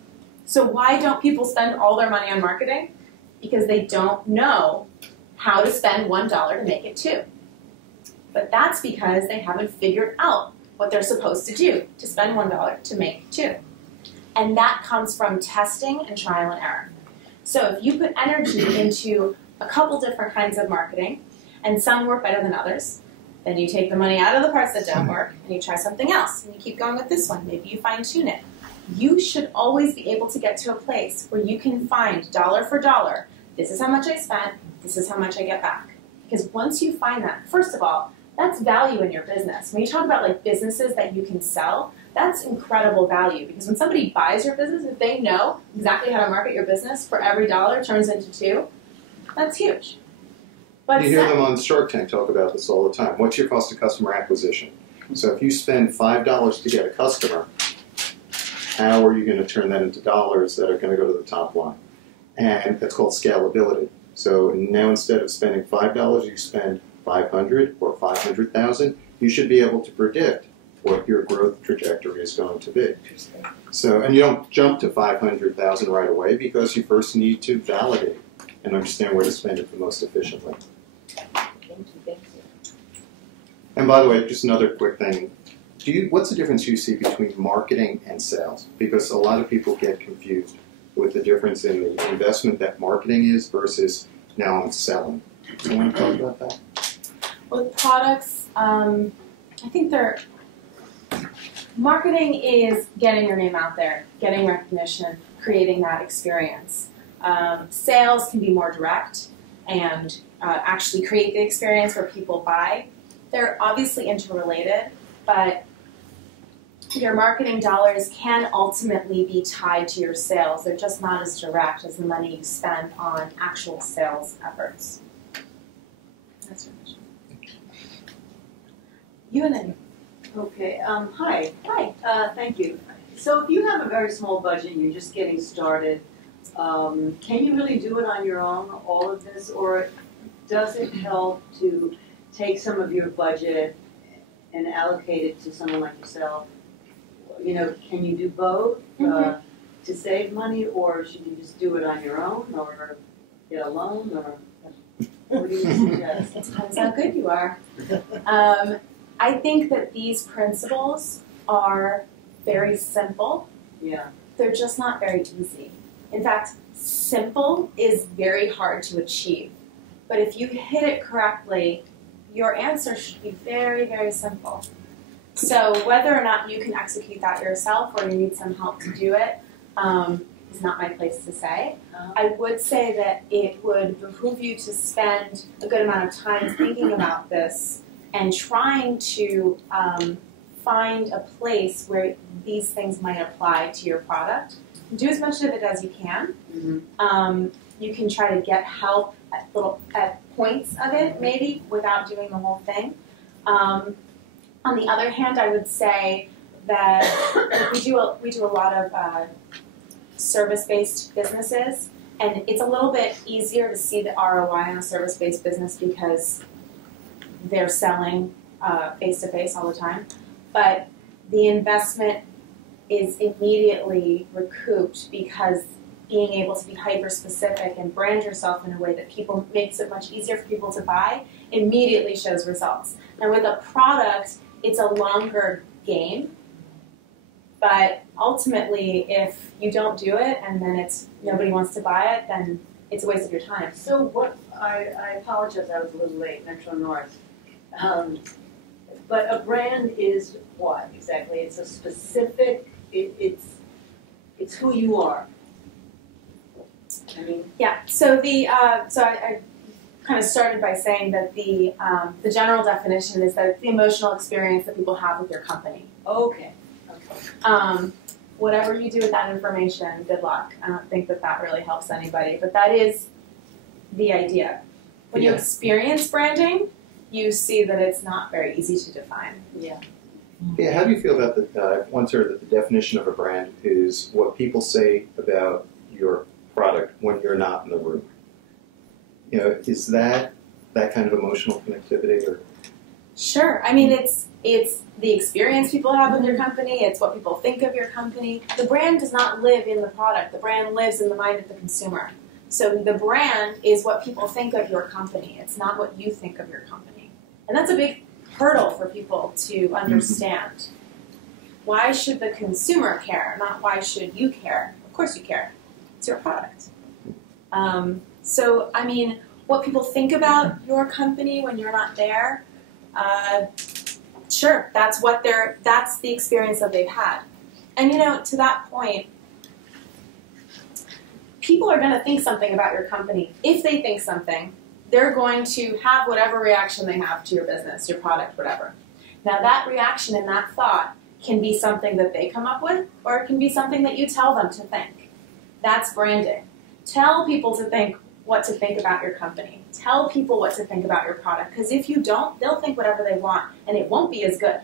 So why don't people spend all their money on marketing? Because they don't know how to spend $1 to make it 2. But that's because they haven't figured out what they're supposed to do to spend $1 to make 2. And that comes from testing and trial and error. So if you put energy into a couple different kinds of marketing, and some work better than others, Then you take the money out of the parts that don't work and you try something else and you keep going with this one. Maybe you fine tune it. You should always be able to get to a place where you can find dollar for dollar, this is how much I spent, this is how much I get back. Because once you find that, first of all, that's value in your business. When you talk about like businesses that you can sell, that's incredible value. Because when somebody buys your business, if they know exactly how to market your business, for every dollar turns into two, that's huge. But you hear them on Shark Tank talk about this all the time. What's your cost of customer acquisition? So if you spend $5 to get a customer, how are you going to turn that into dollars that are going to go to the top line? And that's called scalability. So now instead of spending $5, you spend $500 or $500,000. You should be able to predict what your growth trajectory is going to be. So, and you don't jump to $500,000 right away because you first need to validate and understand where to spend it the most efficiently. Thank you. And by the way, just another quick thing. What's the difference you see between marketing and sales? Because a lot of people get confused with the difference in the investment that marketing is versus now I'm selling. Do you want to talk about that? With products, I think marketing is getting your name out there, getting recognition, creating that experience. Sales can be more direct and actually create the experience where people buy. They're obviously interrelated, but your marketing dollars can ultimately be tied to your sales. They're just not as direct as the money you spend on actual sales efforts. That's your question. You and then you. Okay, hi. Hi. Thank you. So if you have a very small budget and you're just getting started, can you really do it on your own, all of this, or does it help to take some of your budget and allocate it to someone like yourself? You know, can you do both to save money, or should you just do it on your own, or get a loan, or what do you suggest? It depends how good you are. I think that these principles are very simple. Yeah. They're just not very easy. In fact, simple is very hard to achieve. But if you hit it correctly, your answer should be very, very simple. So whether or not you can execute that yourself or you need some help to do it is not my place to say. I would say that it would behoove you to spend a good amount of time thinking about this and trying to find a place where these things might apply to your product. Do as much of it as you can. You can try to get help at points of it, maybe, without doing the whole thing. On the other hand, I would say that we do a lot of service-based businesses, and it's a little bit easier to see the ROI on a service-based business because they're selling face-to-face all the time. But the investment is immediately recouped because being able to be hyper-specific and brand yourself in a way that people makes it much easier for people to buy immediately shows results. Now with a product, it's a longer game, but ultimately if you don't do it and then nobody wants to buy it, then it's a waste of your time. So what, I apologize, I was a little late, Metro North. But a brand is what exactly? It's a specific, it's who you are. I mean, yeah. So I kind of started by saying that the general definition is that it's the emotional experience that people have with your company. okay. Whatever you do with that information, good luck. I don't think that really helps anybody, but that is the idea. When you experience branding, you see that it's not very easy to define. Yeah. Yeah, how do you feel about I've once heard that the definition of a brand is what people say about your product when you're not in the room. You know, is that kind of emotional connectivity, or? Sure. I mean, it's the experience people have with your company. It's what people think of your company. The brand does not live in the product. The brand lives in the mind of the consumer. So the brand is what people think of your company. It's not what you think of your company. And that's a big hurdle for people to understand. Why should the consumer care, not why should you care? Of course you care. It's your product. So, I mean, what people think about your company when you're not there, sure, that's the experience that they've had. And to that point, people are going to think something about your company. If they think something, they're going to have whatever reaction they have to your business, your product, whatever. Now that reaction and that thought can be something that they come up with, or it can be something that you tell them to think. That's branding. Tell people what to think about your company. Tell people what to think about your product, because if you don't, they'll think whatever they want, and it won't be as good.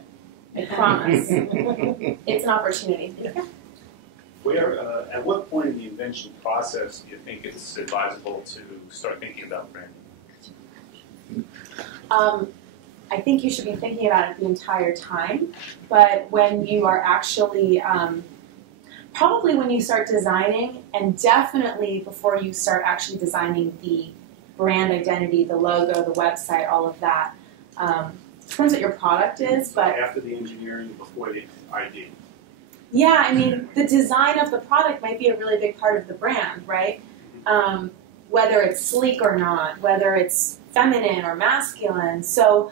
I promise. It's an opportunity. At what point in the invention process do you think it's advisable to start thinking about branding? I think you should be thinking about it the entire time, but when you are actually, probably when you start designing, and definitely before you start actually designing the brand identity, the logo, the website, all of that. Depends what your product is, but after the engineering, before the ID. Yeah, I mean, the design of the product might be a really big part of the brand, right? Whether it's sleek or not, whether it's feminine or masculine. So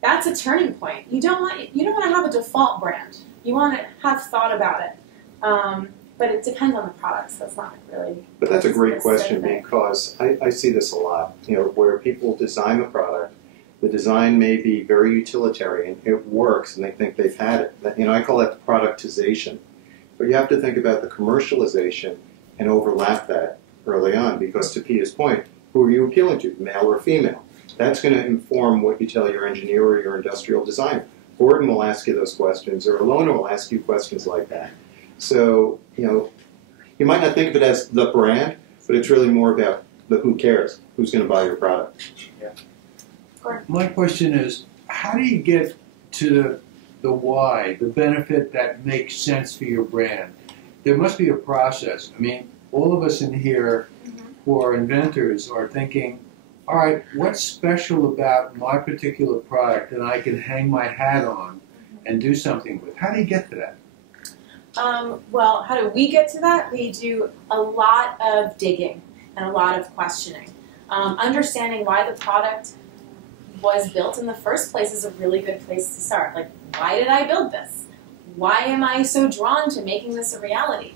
that's a turning point. You don't want to have a default brand. You want to have thought about it. But it depends on the products. That's not really. But that's a great question, because I see this a lot. Where people design the product, the design may be very utilitarian. It works, and they think they've had it. I call that productization. But you have to think about the commercialization and overlap that early on, because to Pia's point, who are you appealing to, male or female? That's going to inform what you tell your engineer or your industrial designer. Gordon will ask you those questions, or Alona will ask you questions like that. So, you might not think of it as the brand, but it's really more about the who cares, who's going to buy your product. Yeah. My question is, how do you get to the why, the benefit that makes sense for your brand? There must be a process. I mean, all of us in here who are inventors are thinking, all right, what's special about my particular product that I can hang my hat on and do something with? How do you get to that? Well, how do we get to that? We do a lot of digging and a lot of questioning. Understanding why the product was built in the first place is a really good place to start. Like, why did I build this? Why am I so drawn to making this a reality?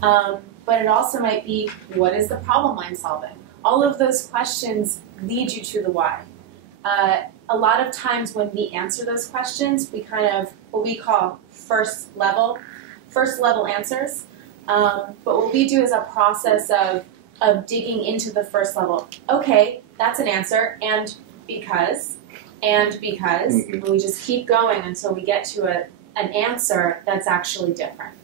But it also might be, what is the problem I'm solving? All of those questions lead you to the why. A lot of times when we answer those questions, we kind of, what we call first level answers. But what we do is a process of digging into the first level. Okay, that's an answer, and because, and we just keep going until we get to an answer that's actually different.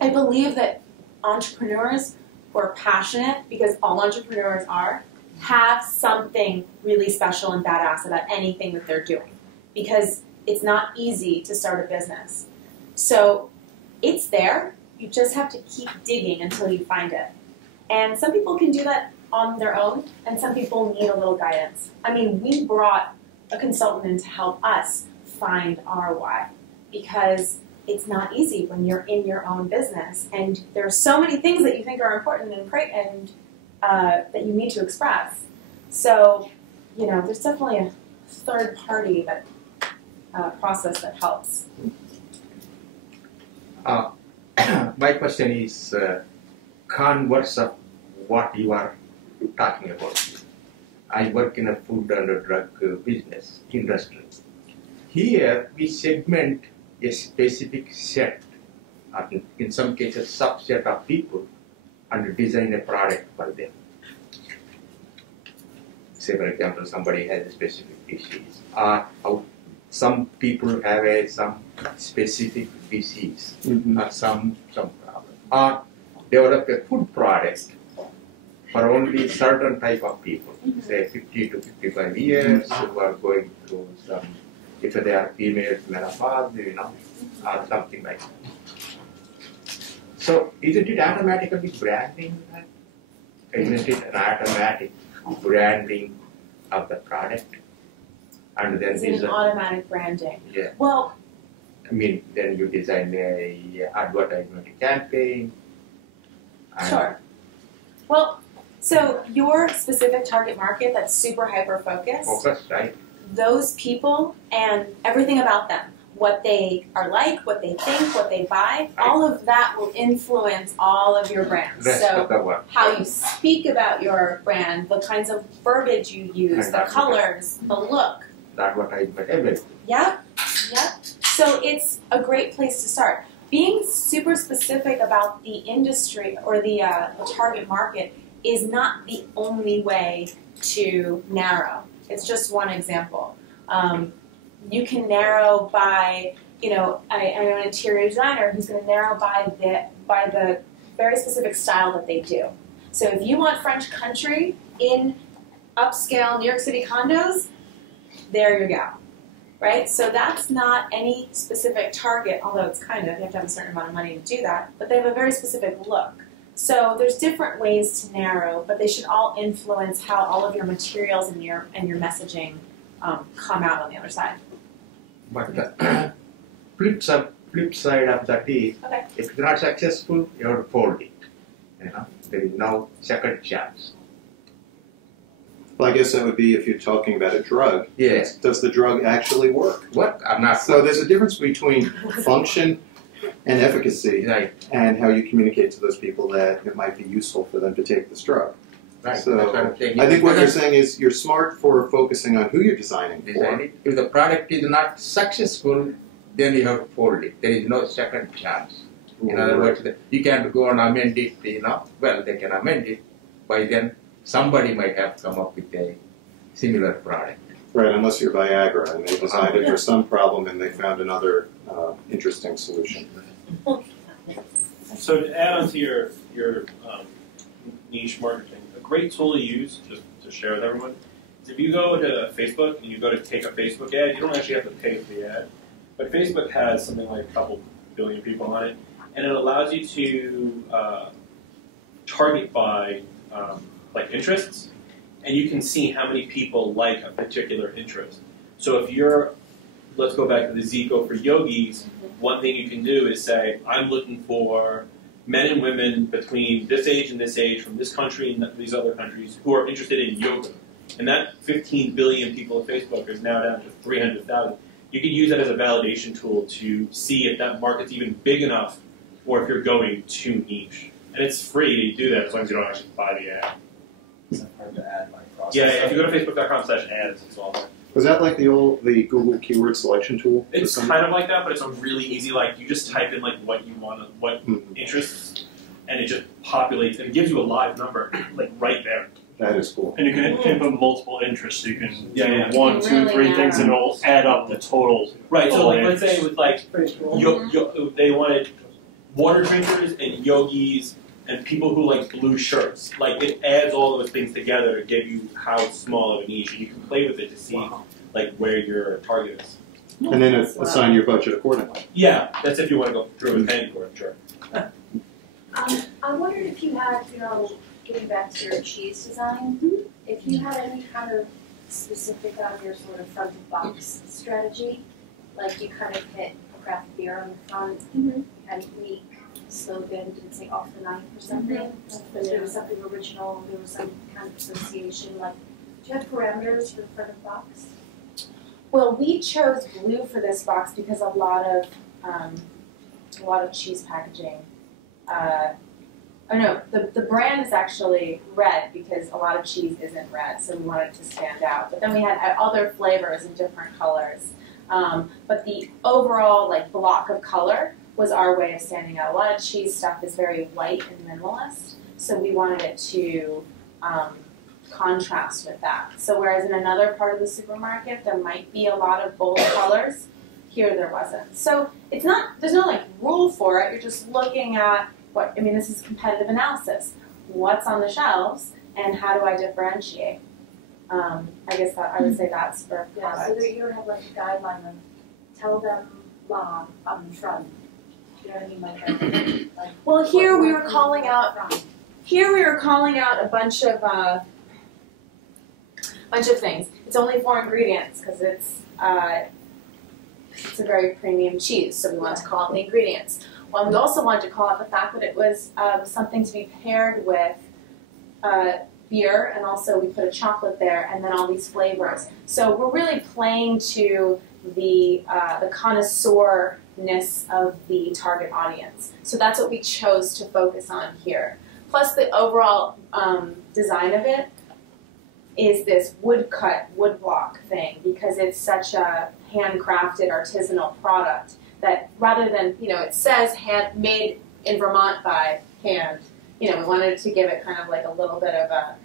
I believe that entrepreneurs who are passionate, because all entrepreneurs are, have something really special and badass about anything that they're doing, because it's not easy to start a business. So it's there, you just have to keep digging until you find it. And some people can do that on their own, and some people need a little guidance. I mean, we brought a consultant in to help us find our why, because it's not easy when you're in your own business, and there are so many things that you think are important and that you need to express. So, there's definitely a third party process that helps. My question is converse of what you are talking about. I work in a food and a drug business industry. Here we segment a specific set, or in some cases subset of people, and design a product for them. Say for example, somebody has a specific disease, or some people have some specific disease, or some problem, or develop a food product for only certain type of people, say 50 to 55 years, who are going through some, if they are females, menopause, or something like that. So isn't it automatically branding that? Isn't it an automatic branding of the product? And then Is it an automatic branding? Yeah. Well, I mean, then you design a advertisement campaign. Sure. Well, so your specific target market that's super hyper-focused, Focus, right? those people and everything about them, what they are like, what they think, what they buy, all of that will influence all of your brands. So how you speak about your brand, the kinds of verbiage you use, the colors, the look. Everything. Yep, yep. So it's a great place to start. Being super specific about the industry or the target market is not the only way to narrow. It's just one example. You can narrow by, I know an interior designer who's going to narrow by the very specific style that they do. So if you want French country in upscale New York City condos, there you go, right? So that's not any specific target, although it's kind of, you have to have a certain amount of money to do that, but they have a very specific look. So there's different ways to narrow, but they should all influence how all of your materials and your messaging come out on the other side. But the flip side of that is, okay, if it's not successful, you have to fold it. There is no second chance. Well, I guess that would be if you're talking about a drug. Yes. Does the drug actually work? What? I'm not. So there's a difference between function and efficacy, Right. and how you communicate to those people that it might be useful for them to take this drug. Right. So That's what I'm saying. I think what you're saying is you're smart for focusing on who you're designing for. If the product is not successful, then you have to fold it. There is no second chance. In other words, you can't go and amend it, well, they can amend it, but then somebody might have come up with a similar product. Right, unless you're Viagra and they designed it for some problem and they found another interesting solution. So to add on to your niche marketing, a great tool to use, just to share with everyone, is if you go to Facebook and you go to take a Facebook ad, you don't actually have to pay for the ad, but Facebook has something like a couple billion people on it, and it allows you to target by like interests, and you can see how many people like a particular interest. So if you're, let's go back to the Zico for yogis, one thing you can do is say, I'm looking for men and women between this age and this age from this country and these other countries who are interested in yoga. And that 15 billion people on Facebook is now down to 300,000. You could use that as a validation tool to see if that market's even big enough or if you're going too niche. And it's free to do that as long as you don't actually buy the ad. It's not hard to add my process. Yeah, if you go to facebook.com/ads, it's all there. Was that like the Google keyword selection tool? It's kind of like that, but it's a really easy, like, you just type in, like, what you want, what interests, and it just populates, and it gives you a live number, like, right there. That is cool. And you can input multiple interests, so you can Yeah, do 1, 2, 3 things, and it'll add up the total. Right, so, like, let's interests. say with, like, they wanted water drinkers and yogis and people who like blue shirts. Like, it adds all those things together to give you how small of a niche, and you can play with it to see like where your target is. And then assign your budget accordingly. Yeah, that's if you want to go through a penny for it, sure. I wondered if you had, getting back to your cheese design, if you had any kind of specific on your sort of front of box strategy, like you kind of hit craft beer on the front and weak slogan, didn't say off the knife or something, but there was something original, there was some kind of association, like, do you have parameters for the front of box? Well, we chose blue for this box because a lot of cheese packaging. The brand is actually red because a lot of cheese isn't red, so we wanted it to stand out. But then we had other flavors in different colors. But the overall block of color was our way of standing out. A lot of cheese stuff is very white and minimalist, so we wanted it to contrast with that. So whereas in another part of the supermarket there might be a lot of bold colors, here there wasn't. So there's no rule for it. You're just looking at this is competitive analysis. What's on the shelves and how do I differentiate? I guess I would say that's for product. So that you have a guideline of tell them mom on the front. You know what I mean? Well, here we were calling out a bunch of things. It's only 4 ingredients because it's a very premium cheese, so we wanted to call out the ingredients. We also wanted to call out the fact that it was something to be paired with beer, and also we put a chocolate there, and then all these flavors. So we're really playing to the connoisseurness of the target audience. So that's what we chose to focus on here. Plus the overall design of it is this woodcut, woodblock thing, because it's such a handcrafted, artisanal product that rather than, it says made in Vermont by hand, we wanted to give it kind of like a little bit of a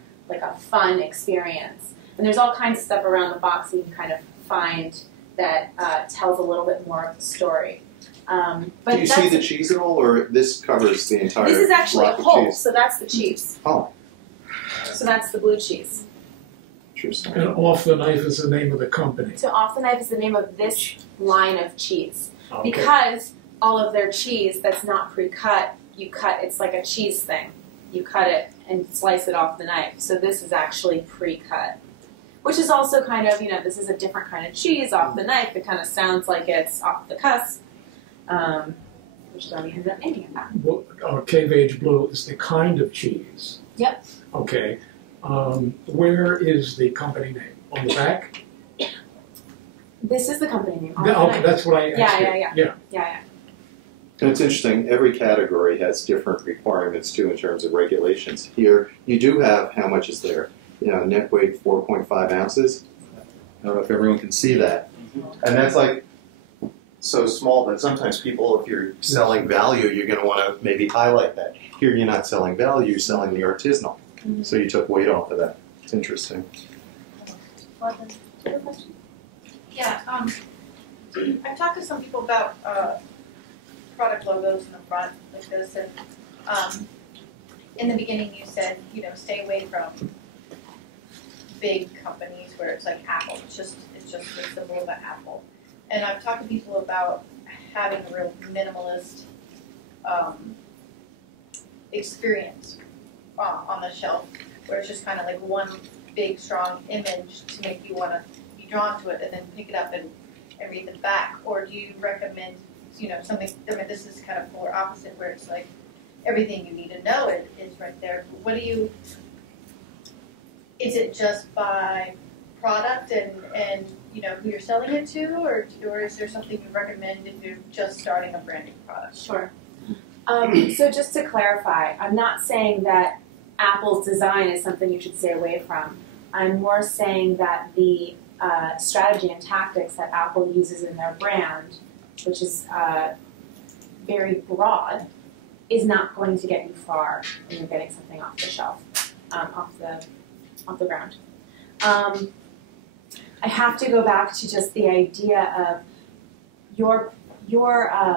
fun experience. And there's all kinds of stuff around the box you can kind of find that tells a little bit more of the story. But do you see the cheese at all, or this covers the entire This is actually a block of whole, cheese? so that's the cheese. Oh. So that's the blue cheese. Interesting. And Off the Knife is the name of the company. So Off the Knife is the name of this line of cheese. Okay. Because all of their cheese that's not pre-cut, it's like a cheese thing. You cut it and slice it off the knife. So this is actually pre-cut. Which is also kind of, this is a different kind of cheese off the knife. It kind of sounds like it's off the cusp. Which is why we ended up naming it that. Well, Cave Age Blue is the kind of cheese. Yep. Okay. Where is the company name? On the back? This is the company name. Off the Okay, Knife. that's what I asked you. Yeah. And it's interesting, every category has different requirements too in terms of regulations. Here, you do have, how much is there? Net weight 4.5 ounces. I don't know if everyone can see that. And that's like so small that sometimes people, if you're selling value, you're going to want to maybe highlight that. Here you're not selling value, you're selling the artisanal. Mm-hmm. So you took weight off of that. It's interesting. Yeah, I've talked to some people about product logos in the front like this, and in the beginning you said, stay away from big companies where it's like Apple. It's just the symbol of an apple. And I've talked to people about having a real minimalist experience on the shelf, where it's just kind of like one big strong image to make you want to be drawn to it and then pick it up and read the back. Or do you recommend something? I mean, this is kind of polar opposite, where it's like everything you need to know is right there. What do you? Is it just by product and who you're selling it to, or is there something you recommend if you're just starting a brand new product? Sure. So just to clarify, I'm not saying that Apple's design is something you should stay away from. I'm more saying that the strategy and tactics that Apple uses in their brand, which is very broad, is not going to get you far when you're getting something off the shelf, off the ground. I have to go back to just the idea of your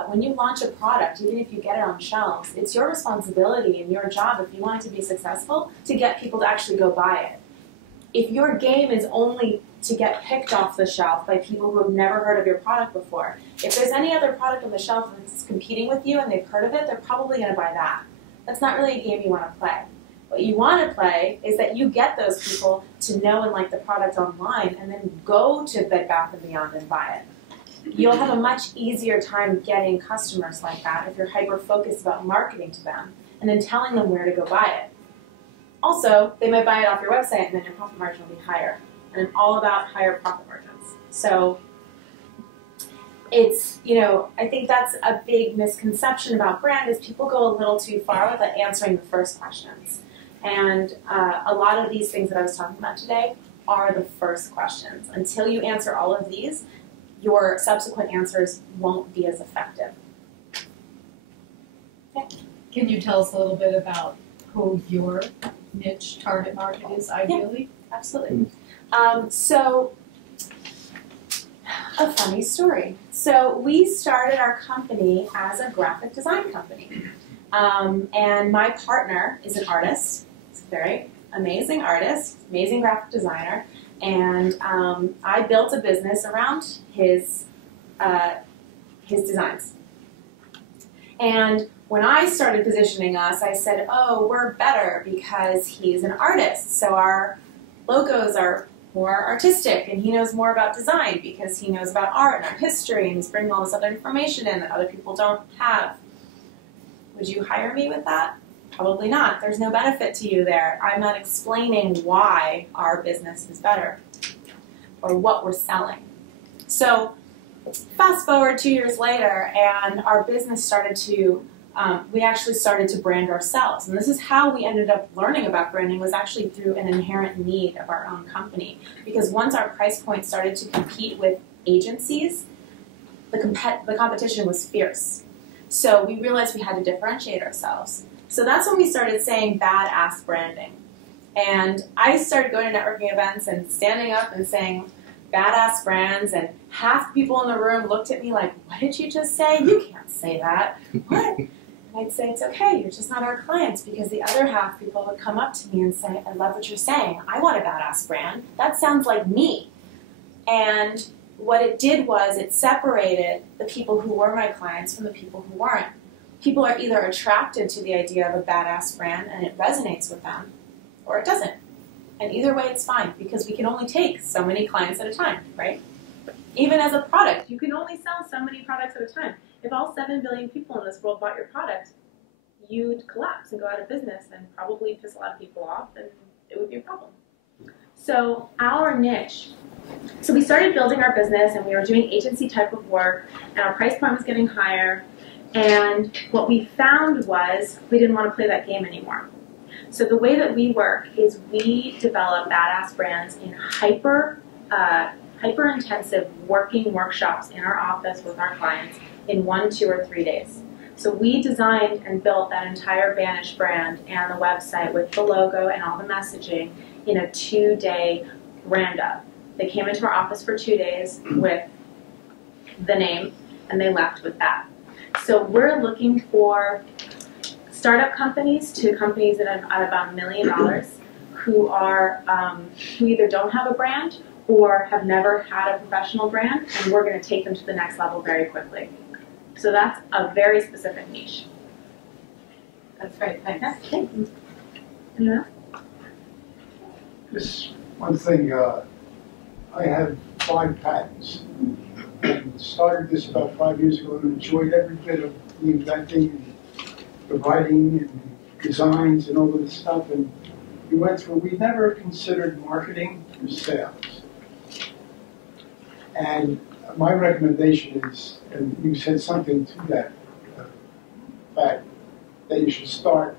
when you launch a product, even if you get it on shelves, it's your responsibility and your job, if you want it to be successful, to get people to actually go buy it. If your game is only to get picked off the shelf by people who have never heard of your product before, if there's any other product on the shelf that's competing with you and they've heard of it, they're probably going to buy that. That's not really a game you want to play. What you want to play is that you get those people to know and like the product online and then go to Bed Bath & Beyond and buy it. You'll have a much easier time getting customers like that if you're hyper-focused about marketing to them and then telling them where to go buy it. Also, they might buy it off your website and then your profit margin will be higher. And I'm all about higher profit margins. So it's, I think that's a big misconception about brand is people go a little too far without answering the first questions. And a lot of these things that I was talking about today are the first questions. Until you answer all of these, your subsequent answers won't be as effective. Okay. Can you tell us a little bit about who your niche target market is ideally? Yeah, absolutely. So, a funny story. So we started our company as a graphic design company. And my partner is an artist. He's a very amazing artist, amazing graphic designer. And I built a business around his designs. And when I started positioning us, I said, oh, we're better because he's an artist. So our logos are more artistic, and he knows more about design because he knows about art and art history, and he's bringing all this other information in that other people don't have. Would you hire me with that? Probably not. There's no benefit to you there. I'm not explaining why our business is better or what we're selling. So fast forward 2 years later, and our business started to, we actually started to brand ourselves. And this is how we ended up learning about branding, was actually through an inherent need of our own company. Because once our price point started to compete with agencies, the competition was fierce. So we realized we had to differentiate ourselves. So that's when we started saying badass branding. And I started going to networking events and standing up and saying badass brands, and half the people in the room looked at me like, what did you just say? You can't say that. What? And I'd say, it's okay, you're just not our clients, because the other half people would come up to me and say, I love what you're saying. I want a badass brand. That sounds like me. And what it did was it separated the people who were my clients from the people who weren't. People are either attracted to the idea of a badass brand and it resonates with them, or it doesn't. And either way, it's fine, because we can only take so many clients at a time, right? Even as a product, you can only sell so many products at a time. If all 7 billion people in this world bought your product, you'd collapse and go out of business and probably piss a lot of people off, and it would be a problem. So our niche, so we started building our business, and we were doing agency type of work, and our price point was getting higher. And what we found was we didn't want to play that game anymore. So the way that we work is we develop badass brands in hyper-intensive working workshops in our office with our clients in 1, 2, or 3 days. So we designed and built that entire Vanish brand and the website with the logo and all the messaging in a 2-day brand up. They came into our office for 2 days with the name, and they left with that. So we're looking for startup companies to companies that are at about $1 million who are who either don't have a brand or have never had a professional brand, and we're going to take them to the next level very quickly. So that's a very specific niche. That's great, thanks. Yeah, thank you. Anyone else? Just one thing, I have 5 patents. And started this about 5 years ago and enjoyed every bit of the inventing and the writing and the designs and all of this stuff. And we went through, we never considered marketing or sales. And my recommendation is, and you said something to that fact, that you should start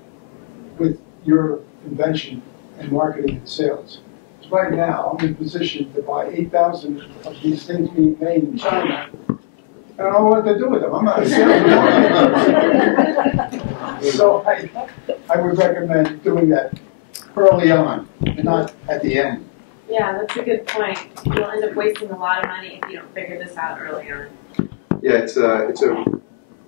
with your invention and marketing and sales. Right now, I'm in position to buy 8,000 of these things being made in China. I don't know what to do with them. I'm not a salesman. So I would recommend doing that early on, and not at the end. Yeah, that's a good point. You'll end up wasting a lot of money if you don't figure this out early on. Yeah, it's a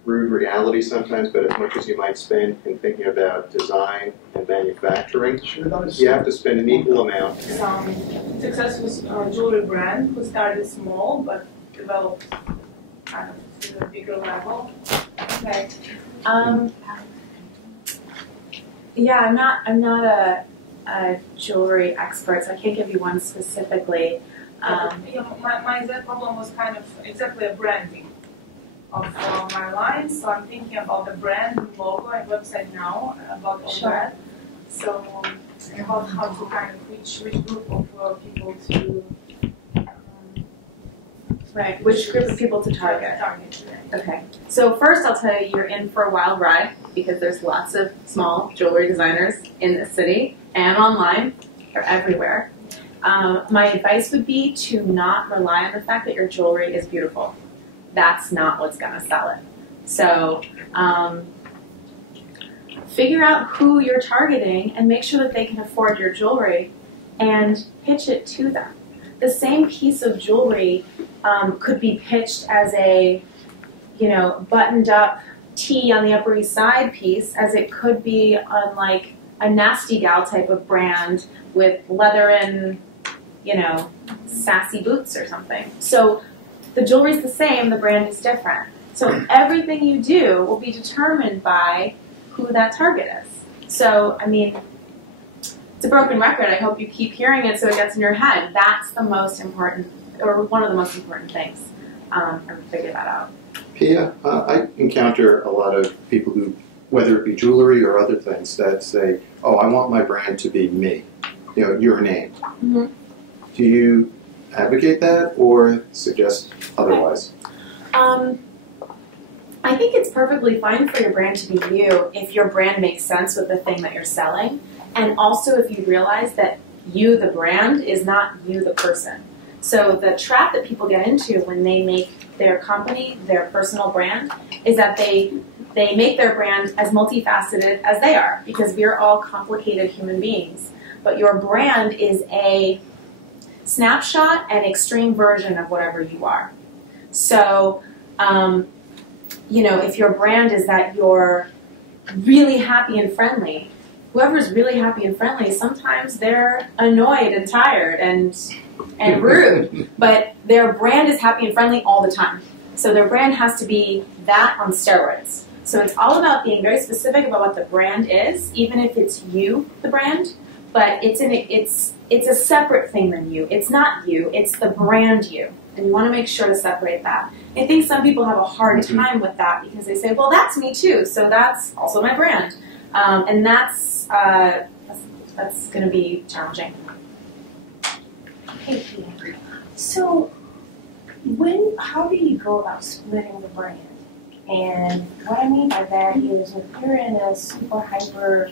rude reality sometimes, but as much as you might spend in thinking about design and manufacturing, you have to spend an equal amount. Some successful jewelry brand who started small but developed kind of to a bigger level. Okay. Yeah, I'm not a jewelry expert, so I can't give you one specifically. My exact problem was kind of exactly a branding of my line, so I'm thinking about the brand, logo, and website now, about all that. So how to kind of which group of people to right, which group of people to target? Okay, so first I'll tell you, you're in for a wild ride because there's lots of small jewelry designers in the city and online. They're everywhere. My advice would be to not rely on the fact that your jewelry is beautiful. That's not what's going to sell it. So figure out who you're targeting and make sure that they can afford your jewelry and pitch it to them. The same piece of jewelry could be pitched as a, buttoned up tee on the Upper East Side piece, as it could be on like a Nasty Gal type of brand with leather and, sassy boots or something. So the jewelry's the same, the brand is different. So everything you do will be determined by who that target is. So, it's a broken record. I hope you keep hearing it so it gets in your head. That's the most important, or one of the most important things. Or figure that out. Pia, I encounter a lot of people who whether it be jewelry or other things that say, oh, I want my brand to be me, your name. Mm-hmm. Do you advocate that or suggest otherwise? I think it's perfectly fine for your brand to be you if your brand makes sense with the thing that you're selling, and also if you realize that you, the brand, is not you, the person. So the trap that people get into when they make their company their personal brand is that they make their brand as multifaceted as they are, because we're all complicated human beings. But your brand is a snapshot and extreme version of whatever you are. So, if your brand is that you're really happy and friendly, whoever's really happy and friendly, sometimes they're annoyed and tired and rude, but their brand is happy and friendly all the time. So their brand has to be that on steroids. So it's all about being very specific about what the brand is, even if it's you, the brand, but it's a separate thing than you. It's not you, it's the brand you. And you want to make sure to separate that. I think some people have a hard time with that because they say, well, that's me too, so that's also my brand. And that's going to be challenging. Hey, Pia. So, how do you go about splitting the brand? And what I mean by that is if you're in a super hyper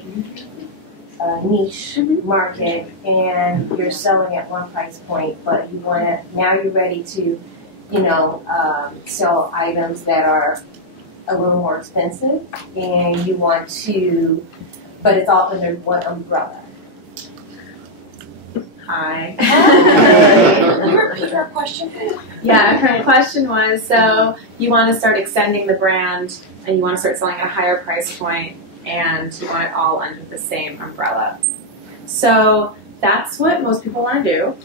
niche market and you're selling at one price point, but now you're ready to, sell items that are a little more expensive, and you want to, but it's all under one umbrella. Hi. Can you repeat your question? Yeah, her question was, so you want to start extending the brand and you want to start selling at a higher price point and you want it all under the same umbrella. So that's what most people want to do.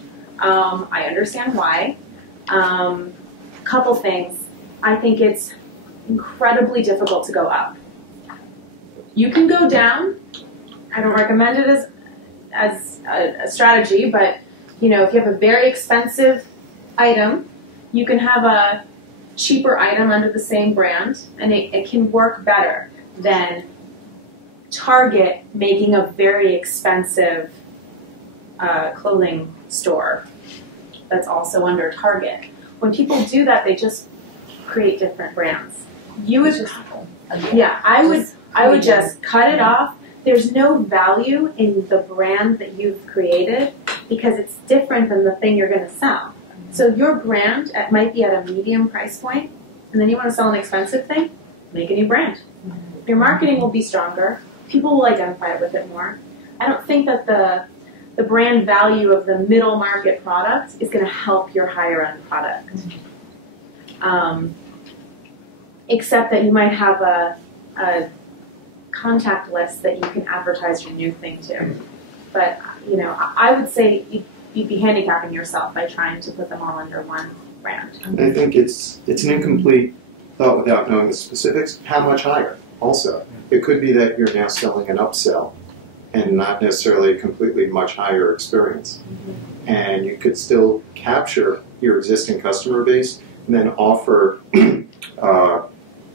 I understand why. Couple things. I think it's incredibly difficult to go up. You can go down. I don't recommend it as a strategy, but if you have a very expensive item, you can have a cheaper item under the same brand, and it can work better than Target making a very expensive clothing store that's also under Target. When people do that, they just create different brands. You would I would just cut it off. There's no value in the brand that you've created because it's different than the thing you're going to sell. So your brand might be at a medium price point, and then you want to sell an expensive thing, make a new brand. Your marketing will be stronger. People will identify with it more. I don't think that the brand value of the middle market product is going to help your higher end product. Except that you might have a contact list that you can advertise your new thing to. But, I would say you'd be handicapping yourself by trying to put them all under one brand. I think it's an incomplete thought without knowing the specifics. How much higher? Also, it could be that you're now selling an upsell and not necessarily a completely much higher experience. And you could still capture your existing customer base and then offer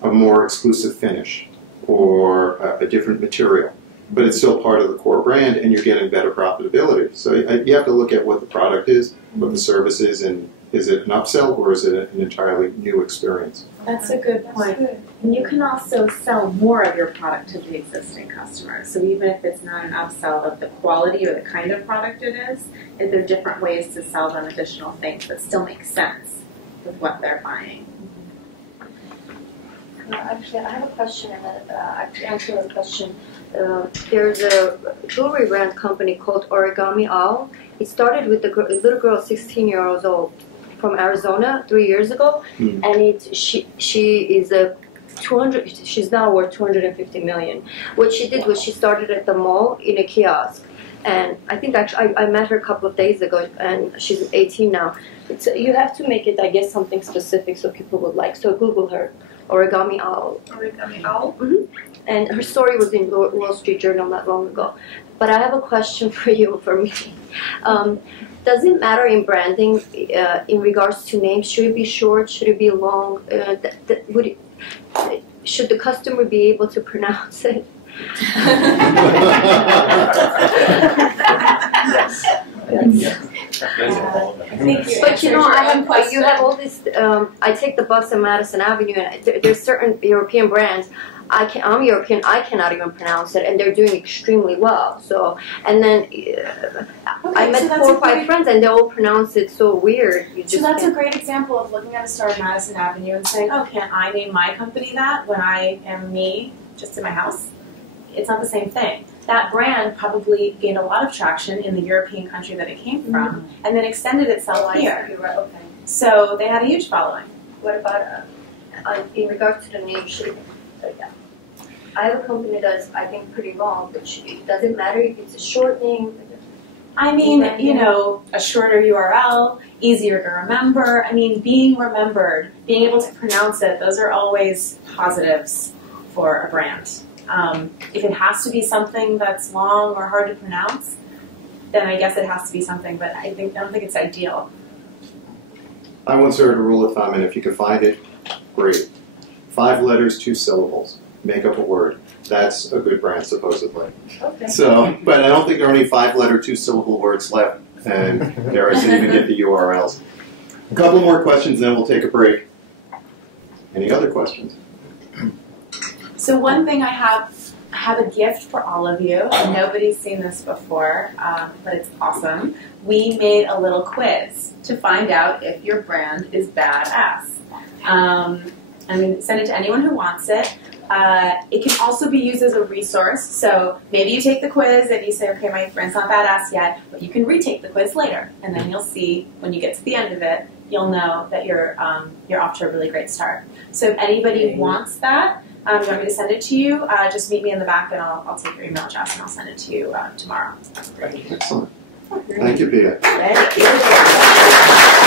a more exclusive finish or a different material. But it's still part of the core brand and you're getting better profitability. So you have to look at what the product is, what the service is, and is it an upsell or is it an entirely new experience? That's a good point. And you can also sell more of your product to the existing customers. So even if it's not an upsell of the quality or the kind of product it is, there are different ways to sell them additional things that still make sense with what they're buying. Actually, I have a question, and to answer the question, there's a jewelry brand company called Origami Owl. It started with a little girl, 16 years old, from Arizona 3 years ago, and she is she's now worth 250 million. What she did was she started at the mall in a kiosk, and I think actually I met her a couple of days ago, and she's 18 now. You have to make it, I guess, something specific so people would like. So Google her, Origami Owl. Origami Owl. And her story was in Wall Street Journal not long ago. But I have a question for you, for me. Does it matter in branding in regards to names? Should it be short? Should it be long? should the customer be able to pronounce it? But you know, you have all this. I take the bus on Madison Avenue, and there's certain European brands. I'm European. I cannot even pronounce it, and they're doing extremely well. So, and then I met 4 or 5 friends, and they all pronounce it so weird. So that's a great example of looking at a store on Madison Avenue and saying, "Oh, can I name my company that when I am me, just in my house?" It's not the same thing. That brand probably gained a lot of traction in the European country that it came from, and then extended itself here. Okay. So they had a huge following. What about in regards to the name? I have a company that's, I think, pretty long, but it doesn't matter if it's a short name. I mean, you know, a shorter URL, easier to remember. I mean, being remembered, being able to pronounce it, those are always positives for a brand. If it has to be something that's long or hard to pronounce, then I guess it has to be something, but I don't think it's ideal. I once heard a rule of thumb, and if you can find it, great. 5 letters, 2 syllables. Make up a word. That's a good brand, supposedly. Okay. So, but I don't think there are any 5-letter, 2-syllable words left, and there isn't even get the URLs. A couple more questions, then we'll take a break. Any other questions? So one thing I have a gift for all of you. Nobody's seen this before, but it's awesome. We made a little quiz to find out if your brand is badass. I'm going to send it to anyone who wants it. It can also be used as a resource. So maybe you take the quiz and you say, okay, my brand's not badass yet, but you can retake the quiz later. And then you'll see when you get to the end of it, you'll know that you're off to a really great start. So if anybody wants that, you want me to send it to you, just meet me in the back and I'll take your email address and I'll send it to you tomorrow. Excellent. Thank you, Pia. Thank you.